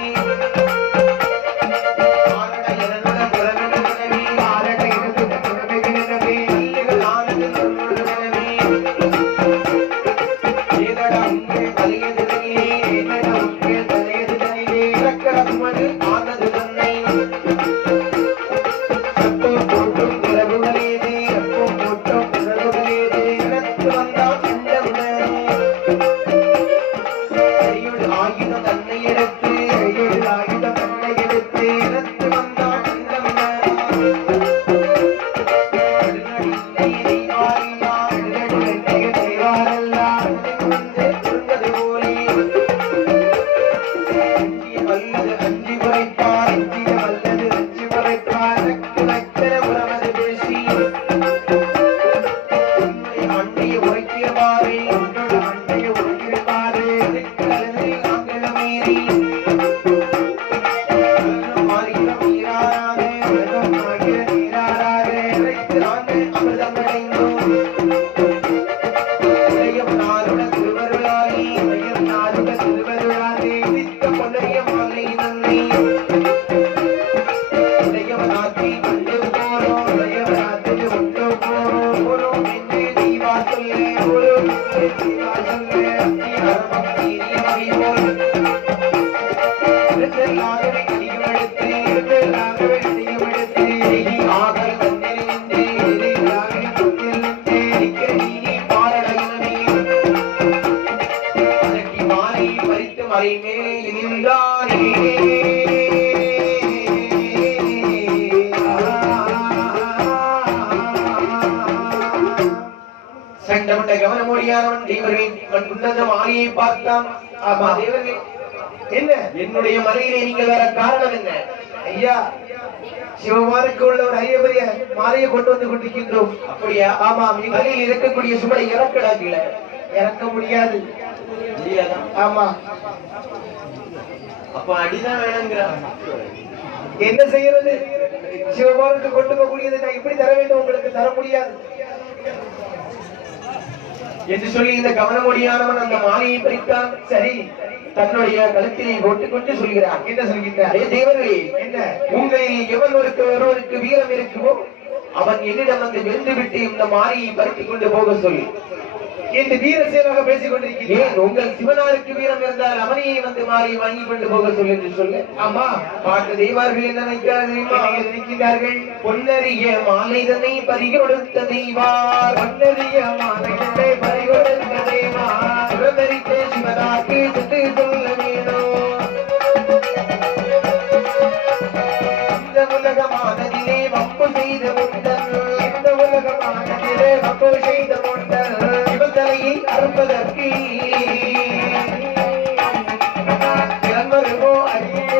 பாரு உன்னோட அண்டைய உனக்கு பாரு நாங்களும் மீறி மாறிக்கிறோம் நீராறாதே உலகம் ஆகிற நீராறாதே நாங்கள் அமிர்தம் அடைந்தோம் உலகம் நாளுட திருவருளாலே உலகம் நாளுட திருவருளாலே நித்த பொன்னைய மாலை நன்மை உலகம் நாத்தி கண்டு போறோம் உலகம் நாத்திட்டு உண்டு போறோம் என்று தீவா சொல்லே ஒரு தீவா சொல்லே அத்தி அறமம் தீரிய அறிவோம் இருந்தல்லாகவே கடிகமெடுத்து இருந்தல்லாகவே கடிகமெடுத்து ஆகல் மண்ணில் நின்று எரியாகி மண்ணில் நின்று நிற்கிற நீ பாரடையினமே அதற்கு மாலை பறித்து மறைமே நின்றானே சண்டமண்ட கவனமொழியானவன் தேவர்களின் உன்னத மாலையை பார்த்தான். ஆமா தேவர்களே, என்ன என்னுடைய மலையிலே நீங்கள் வர காரணம் என்ன? ஐயா, சிவபெருமானுக்கு உள்ள ஒரு அரியபரிய மாலையை கொண்டு வந்து கொண்டிருக்கின்றோம். அப்படியா? ஆமாம். மலையில் இருக்கக்கூடிய சுவடை இறக்கடாக்கல, இறக்க முடியாது. ஆமா, அப்ப அடிதான் வேணுங்கிறான். என்ன செய்யறது? சிவபெருமானுக்கு கொண்டு போகக்கூடியது நான் இப்படி தர வேண்டும், உங்களுக்கு தர முடியாது என்று சொல்லி இந்த கவனமொழியானவன் அந்த மாலையை பறித்தான். சரி, தன்னுடைய கழுத்தினை போட்டுக்கொண்டு சொல்கிறான். என்ன சொல்கிறார்? தேவர்களே, என்ன உங்களில் எவன் ஒருவருக்கு வீரம் இருக்குமோ அவன் என்னிடம் வந்து வென்று விட்டு இந்த மாலையை பறித்துக் கொண்டு போக சொல்லி என்று வீரசேனாக பேசிக் கொண்டிருக்கிறேன். உங்கள் சிவனாருக்கு வீரம் இருந்தால் அவனையே வந்து மாலையை வாங்கி கொண்டு போக சொல்லு என்று சொல்லு. ஆமா, பாட்டு தெய்வார்கள் என்ன நினைக்கிறார்கள்? பொன்னறிய மாலை தன்னை பறிகொடுத்த தெய்வார், பொன்னறிய மாலை தன்னை பறிகொடுத்த தெய்வார், சுரந்தரித்த சிவனாக்கு சென்று சொல்ல வேணும். இந்த உலகமானதிலே வம்பு செய்த முண்டல், இந்த உலகமானதிலே வம்பு செய்த முண்டல் தலையை அறுப்பதற்கு வருவோ அடியை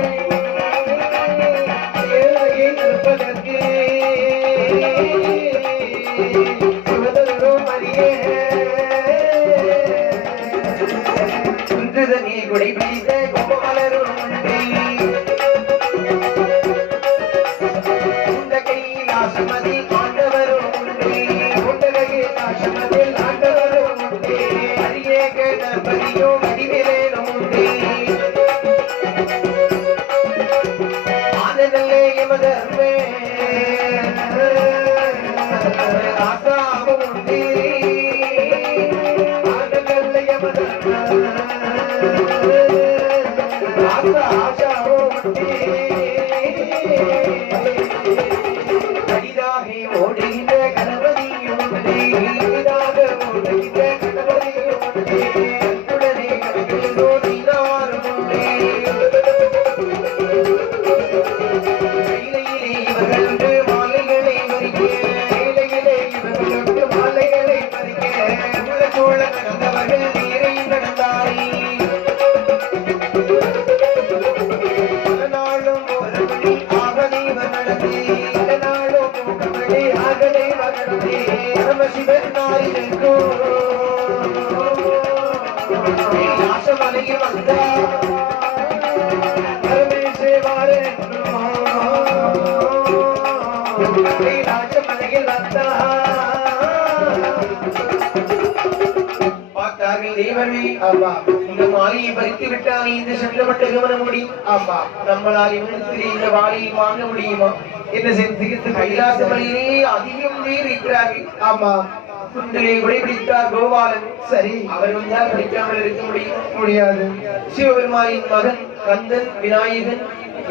அறுப்பதற்கு சிவதரும் அறியே குன்றுதனி குடை பிடித்த கும்பமலரும் உண்டை உண்ட கையிலாசமதி ஆண்டவரும் உண்டை உண்ட கையிலாசமதில் ஆண்டவரும் உண்டே அடியே கேட்ட பதியோ அடிவிலேனும் உண்டே ஆனதல்லே எமதர்மே ஆசாவும் உண்டே ஆனதல்லே எமதர்மே ஆசாவும் உண்டே அடிதாகி ஓடுகின்ற கணபதியும் உண்டே அடிதாக ஓடுகின்ற கணபதியும் உண்டே உடனே கணக்கிலோ நீனாரும் உண்டே கையிலே இவர்களுக்கு மாலைகளை மறிக்க கையிலே இவர்களுக்கு மாலைகளை மறிக்க உலகோள நடந்தவர்கள் நீரை நடந்தாரே நாளும் ஒரு மணி ஆகதேவர் நடந்தே நாளும் ஒரு மணி ஆகதேவர் நடந்தே பரமசிவன் நாயினுக்கோ ஆசமலையில் வந்தார் ராஜமலையில் வந்தார். பார்த்தார்கள் தேவர்கள். ஆமா, இந்த மாலையை பறித்து விட்டால் இந்த சட்டப்பட்ட கவனம் முடியும். ஆமா, நம்மளால் இவனுக்கு இந்த மாலையை வாங்க முடியுமா? என்ன செய்து கைலாசமலையிலே அதிகம் பேர் இருக்கிறார்கள். ஆமா, குந்திலே விடைபிடித்தார் கோபாலன். சரி, அவர் வந்தால் படிக்காமல் இருக்க முடியாது. சிவபெருமானின் மகன் கந்தன், விநாயகன்,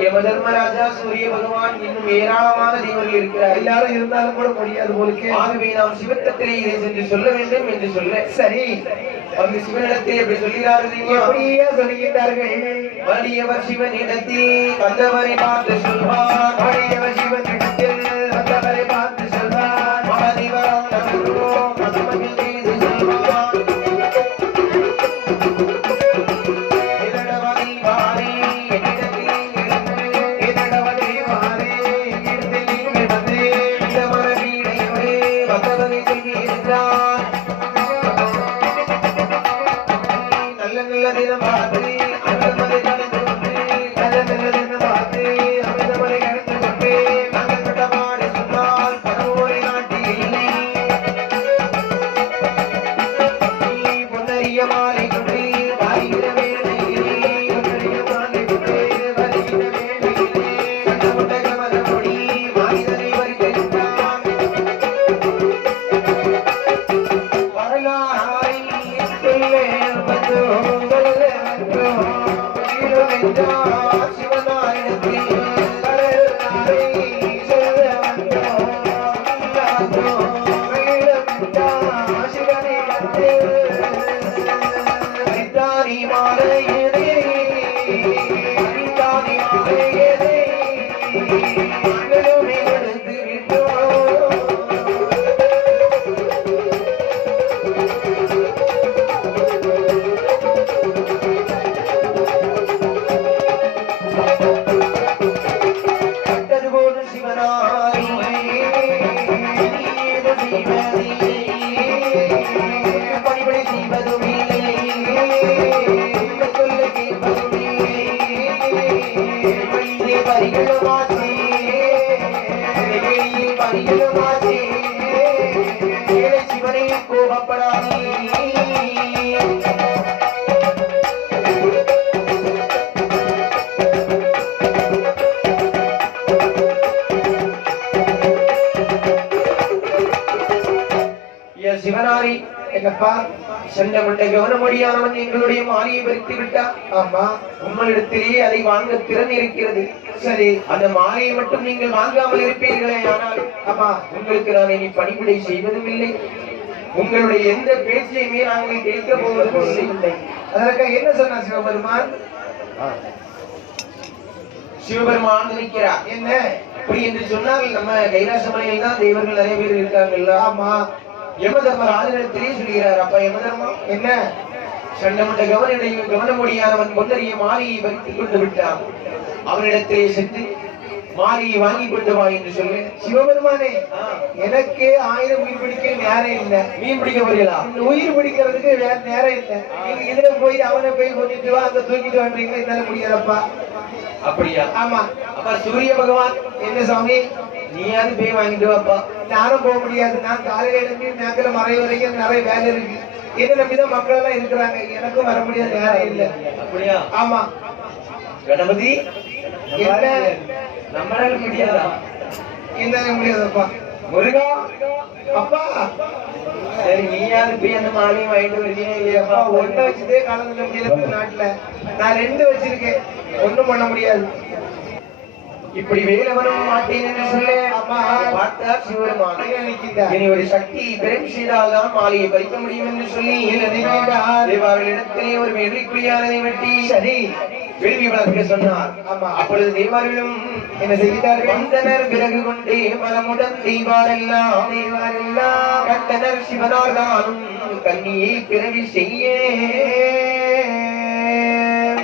யமதர்மராஜா, சூரிய பகவான், இன்னும் ஏராளமான தேவர்கள் இருக்கிறார். எல்லாரும் இருந்தாலும் கூட முடியாது போலுக்கு. ஆகவே நாம் சிவத்தத்திலே இதை சென்று சொல்ல வேண்டும் என்று சொல்ல, சரி அந்த சிவனிடத்தை எப்படி சொல்கிறார்கள்? எப்படியே சொல்லுகின்றார்கள். வலியவர் சிவனிடத்தில் வந்தவரை பார்த்து சொல்வார், வலியவர் சிவனிடத்தில் வந்தவரை பார்த்து சொல்வார், மகாதேவராம் நமக்குள்ளோம் மதுமகிழ் செய்து சொல்வார். இதனவதி வாரே என்னிடத்தில் இதனவதி வாரே என்னிடத்தில் வந்து இந்த மரபீடையோடு வந்தவரை சொல்கிறார். தினம் பார்த்து அமிர்தமலை கடந்து கொண்டு நல்ல தினம் பார்த்து அமிர்தமலை கடந்து கொண்டு மங்கள் பட்டமாடி சொன்னால் பரவோரை நாட்டிலே பொன்னறிய மாலை கொண்டு வாரிகிற வேளையிலே பொன்னறிய மாலை கொண்டு வருகிற வேளையிலே கண்டமுட்ட கமலமொழி மாறிதனை வரித்திருந்தான் வரலாறை சொல்ல வந்தோம் சிவனாரிடத்தில் வரலாறை சொல்ல வந்தோம் சிவனிடத்தில் அரித்தாரி மாலையதே அரித்தாரி மாலையதே மகளுமே கொடுத்து விட்டோம் கட்டதுபோது சிவனாரி பணிபடி செய்வதும் இல்லை சொல்ல கேட்பதும் இல்லை வெளியே பரிகளுமாச்சே வெளியே பரிகளுமாச்சே ஏழை சிவனை கோபப்படாதே சிவனாரி என்னப்பா சென்றமுண்ட கவனமொழியானவன் எங்களுடைய மாலையை பறித்து விட்டான். ஆமா உங்களிடத்திலேயே அதை வாங்க திறன் இருக்கிறது. சரி அந்த மாலையை மட்டும் நீங்கள் வாங்காமல் இருப்பீர்களே, ஆனால் ஆமா உங்களுக்கு நான் இனி பணிவிடை செய்வதும் இல்லை, உங்களுடைய எந்த பேச்சையுமே நாங்கள் கேட்க போவதும் இல்லை. அதற்கு என்ன சொன்னா சிவபெருமான்? சிவபெருமான் நினைக்கிறார். என்ன அப்படி என்று சொன்னால் நம்ம கைலாசமலையில் தான் தெய்வங்கள் நிறைய பேர் இருக்காங்கல்ல. ஆமா யமதர்மர் ஆதினத்திலே சொல்கிறார். அப்ப யமதர்மம் என்ன சண்டமுண்ட கவனமொழியானவன் பொன்னறிய மாலையை பறித்துக் கொண்டு விட்டான். அவனிடத்திலே சென்று மாலையை வாங்கி கொண்டு வா என்று சொல்லு. சிவபெருமானே எனக்கு 1000 உயிர் பிடிக்க நேரம் இல்ல. மீன் பிடிக்க போறீங்களா? இந்த உயிர் பிடிக்கிறதுக்கு வேற நேரம் இல்ல. நீங்க இதுல போய் அவனை போய் கொண்டுட்டு வா, அங்க தூக்கிட்டு வந்தீங்கன்னா என்னால முடியாதப்பா. அப்படியா? ஆமா. அப்ப சூரிய பகவான் என்ன சாமி, நீயாவது போய் வாங்கிட்டு வாப்பா. நானும் போக முடியாது. நான் காலையில இருந்து மேற்கிற மறை வரைக்கும் நிறைய வேலை இருக்கு. என்ன நம்பிதான் மக்கள் எல்லாம் இருக்கிறாங்க. எனக்கும் வர முடியாது, நேரம் இல்ல. அப்படியா? ஆமா. கணபதி என்ன நம்மளால முடியாதா? என்ன முடியாதப்பா. முருகா அப்பா சரி, நீயாவது போய் அந்த மாலையை வாங்கிட்டு வரீங்க இல்லையாப்பா? ஒண்ணு வச்சுட்டே காலத்துல முடியல நாட்டுல. நான் 2 வச்சிருக்கேன், ஒண்ணும் பண்ண முடியாது. இப்படி வேலவனும் மாட்டேன் என்று சொல்ல ஆமா. பார்த்தார் சிவபெருமான். நினைக்கின்றார். இனி ஒரு சக்தி பெரும் செய்தால்தான் மாலையை பறிக்க முடியும் என்று சொல்லி தேவார்களிடத்திலே ஒரு வெள்ளிக்குடியானதை வெட்டி சரி வேள்வி வளர்க்க சொன்னார். ஆமா. அப்பொழுது தேவார்களும் என்ன செய்கிறார்கள்? வந்தனர் பிறகு கொண்டே மனமுடன் தெய்வாரெல்லாம் கண்டனர் சிவனார் தானும் கன்னியை பிறவி செய்ய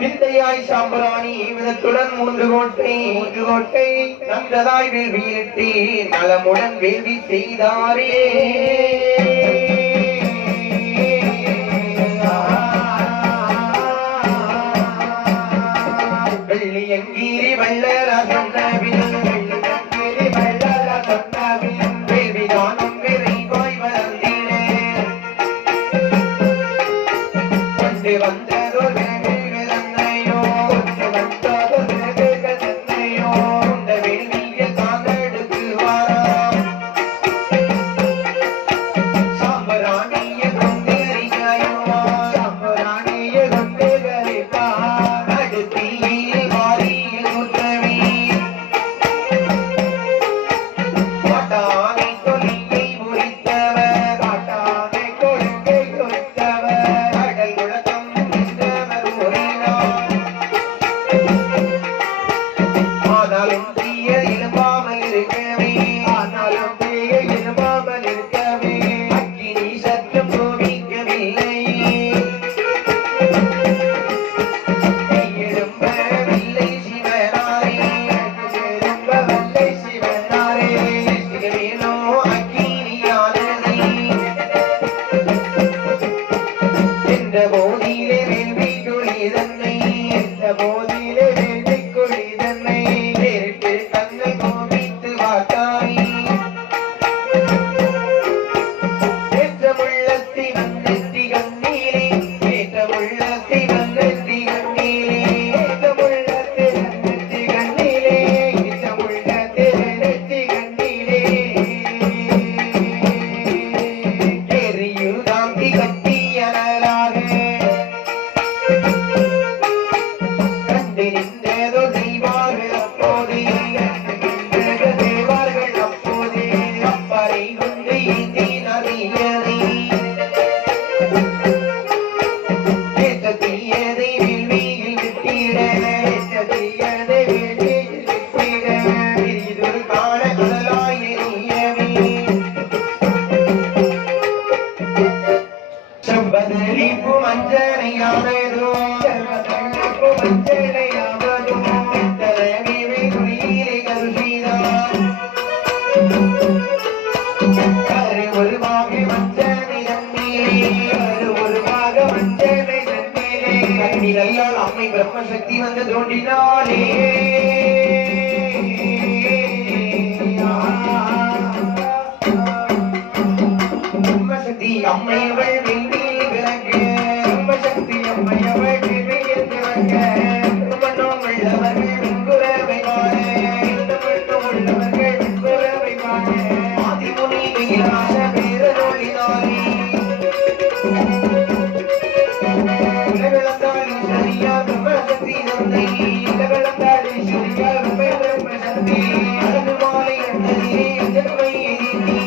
விந்தையாய் சாம்பராணி விதத்துடன் 3 கோட்டை நந்ததாய் வேள்வியிட்டு நலமுடன் வேள்வி செய்தாரே. வெள்ளியங்கீரி வள்ளல சொன்னவில் வேள்விதானும் விரைவாய் வளர்ந்திட கொண்டு வந்ததோர் கடல் முழக்கம் செழிப்பு மஞ்சனையாவதோ செழிப்பு மஞ்சனையாவதோ தலைவிவே துணியிலே கருஷிதான் ஒரு பாகை மஞ்சனை தண்ணீரே ஒரு பாக மஞ்சனை தண்ணீரே கண்ணிலையால் அம்மை பிரம்மசக்தி வந்து தோன்றினாலே பிரம்மசக்தி அம்மையவள் வெள்ளியில் விளங்க பிரம்மசக்தி அம்மையவள் வெள்ளியில் விளங்க திருமணம் உள்ளவர்கள் வெண்குறவை வாழ திருமணம் உள்ளவர்கள் வெண்குறவை வாழ ஆதிமுனி கையிலாச பேரருளினாலே உலகளந்தாளி சரியா பிரம்மசக்தி தந்தை உலகளந்தாளி சரியா பிரம்மசக்தி அழகு மாலை அண்ணனே எதிர்வை எதிர்த்தி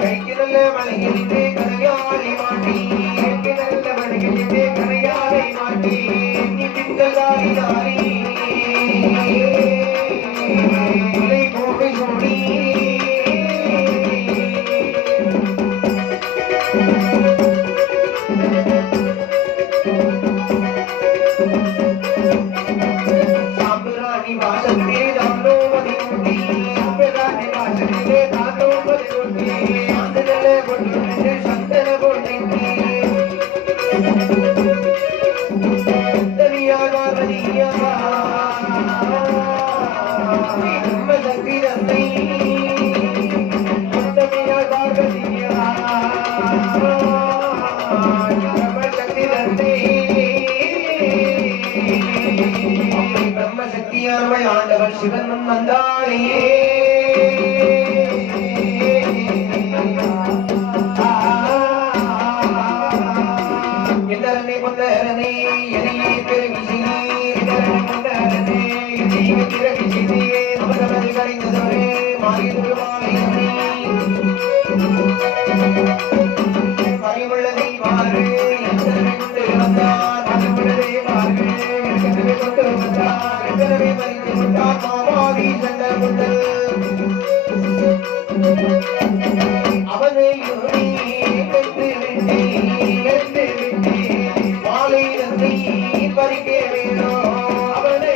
கைக்கு நல்ல மலையிலே கரையாலை மாட்டி கைக்கு நல்ல மலையிலே கரையாலை மாட்டி நீ பிந்தலாரி தாரி மலை போகை சோடி சாம்பராணி வாசத்திலே தானோ மதி ஊட்டி சாம்பராணி வாசத்திலே தானோ மதி ஊட்டி சாந்தன பொட்டு சந்தன பொட்டு தனியாகாவதியா பிரம்மசக்தி தந்தை தனியாகாவதியா பிரம்மசக்தி தந்தை பிரம்மசக்தியானவள் ஆண்டவள் சிவன் முன் வந்தாளே எந்தரனை கொண்டரனை எனையே பிறகு செய்தீர் எந்தரனை கொண்டரனை எனையே பிறகு செய்தீர் நமது கரைந்ததவரே மாறிதுரு மாலையனை மறைவுள்ளதை மாறு எந்தரனை கொண்டு வந்தார் மறைவுள்ளதை மாறு எந்தரனை கொண்டு வந்தார் எந்தரனை மறைந்து கொண்டார் மாவாதி சண்ட கொண்டல் அவனை மாலை நந்தி பறிக்க வேணும் அவனை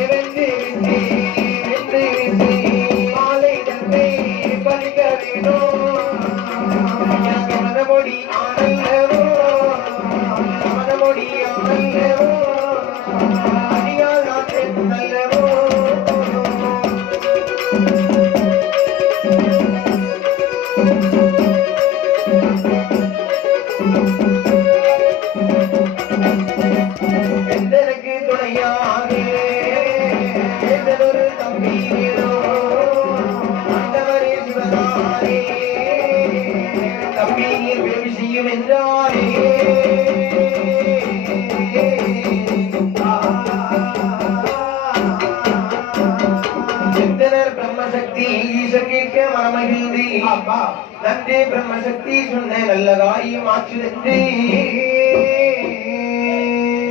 வென்று மாலை நந்தி பறிக்க வேணும் மனமொழி ஆனல்லவோ மனமொழி ஆனல்லவோ அடியால் நாட்டின் நல்லவோ எந்தனுக்கு துணையாக எந்தனொரு தம்பி வேணோ ஆண்டவரே சிவனாரே தம்பி நீர் வேள்வி செய்யும் என்றாரே எந்தனர் பிரம்மசக்தி ஈசன் கேட்க மனமகிழ்ந்து நன்றே பிரம்மசக்தி சொன்ன நல்ல காரியம் ஆற்றுதென்று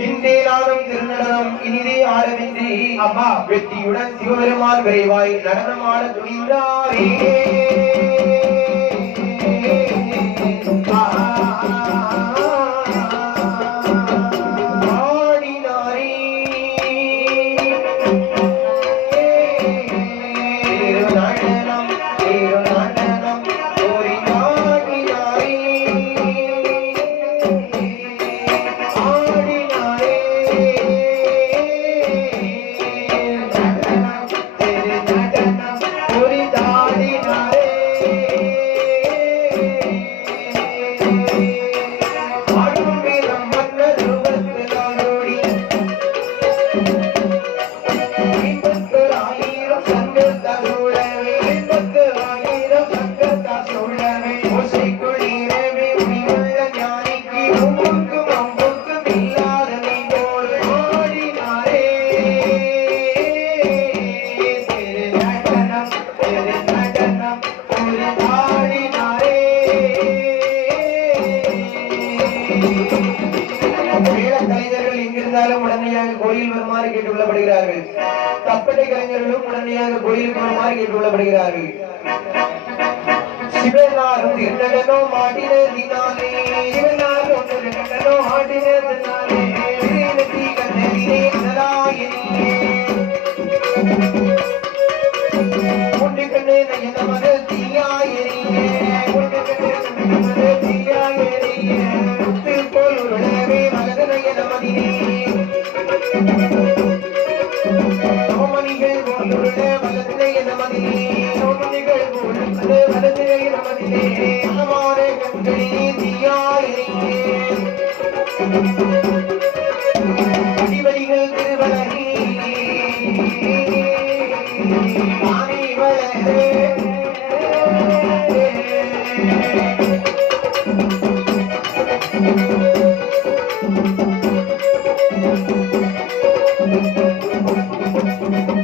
இன்றே நாளும் திருநடனம் இனிதே ஆடவென்று அம்மா வெற்றியுடன் சிவபெருமான் விரைவாய் நடனமாட துணிந்தாரே ஆடினாரே திருநடனம் திருநடனம் ஓரினாடினாரே ஆடினாரே நடனம் திருநடனம் ஓரினாடினாரே ஆடும் வீரம் மன்னர் ரூபத்திலானோடி 50,000 சங்கத்தால் சூழவே 50,000 சங்கத்தால் சூழவே ஓசைக்குளிரவே உயிர்வுள்ள ஞானிக்கு உம்புக்கும் அம்புக்கும் இல்லாதவை போல் ஆடினாரே திருநடனம் திருநடனம் ஆடினாரே மேல கலைஞர்கள் எங்கிருந்தாலும் உடனடியாக கோயில் வருமாறு கேட்டுக்கொள்ளப்படுகிறார்கள். தப்பட்டை கலைஞர்களும் உடனடியாக கோயிலுக்கு வருமாறு கேட்டுக்கொள்ளப்படுகிறார்கள். சிவனாரும் திருநடனோ மாடினதினாலே சிவனாரும் திருநடனோ மாடினதினாலே திருநதி கண்ணதிலே கனலாயினியே உண்டு கண்ணே நயன மனதியாயினியே உண்டு கண்ணே நயன மனதியாயினியே முத்து போல் உருளவே மலர் நயன மதினே நோமணிகள் போல் உருள மலர் நயன மதினே நோமணிகள் போல் மலர் நயன மதினே அலமார கண்களிலே தீயாயினியே அடிவடிகள் திருவலகி ஆனி வளரே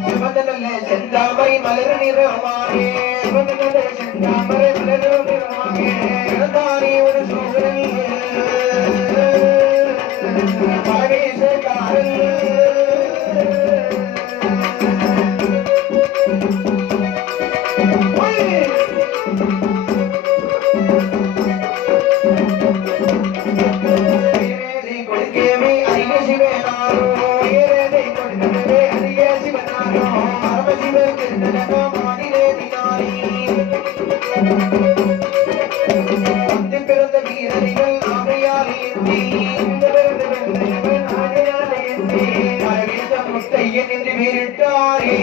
சிவந்தனல்ல செந்தாமரை மலர் நிறமானே சிவந்தனல்ல செந்தாமரை மலர் நிறமானே இறந்தானே ஒரு சோழன் பரமேசகாரன் கொடுக்கவே அதிக சிவனாரோ ஏரதை கொடுக்கவே அதிக சிவனாரோ பரமசிவன் திருநடனோ மாடினதினாலே வந்து பிறந்த வீரர்கள் ஆகையாலேந்தி இந்த பிறந்த வீரர்கள் ஆகையாலேந்தி அரவிந்த முத்தையன் என்று வீரிட்டாரே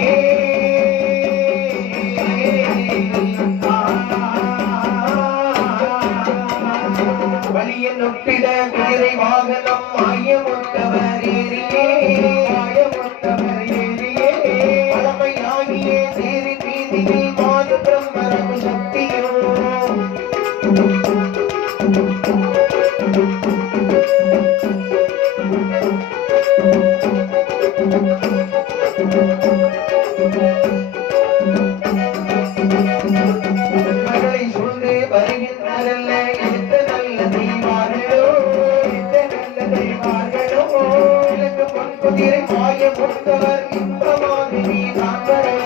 வலியன் ஒப்பிட குதிரை வாகனம் மாயமுத்தவர் ஏறியே மாயமுத்தவர் ஏறியே பழமையாகியே தேரி வீதியில் மாது பிரம்மரகு சக்தியோ மகளை சூழ்ந்து வருகின்றன எந்த நல்ல தெய்வார்களோ எந்த நல்ல தெய்வார்களோ எனக்கு பொன் குதிரை மாய முத்தவர் இன்பமாக நீ காண்பரே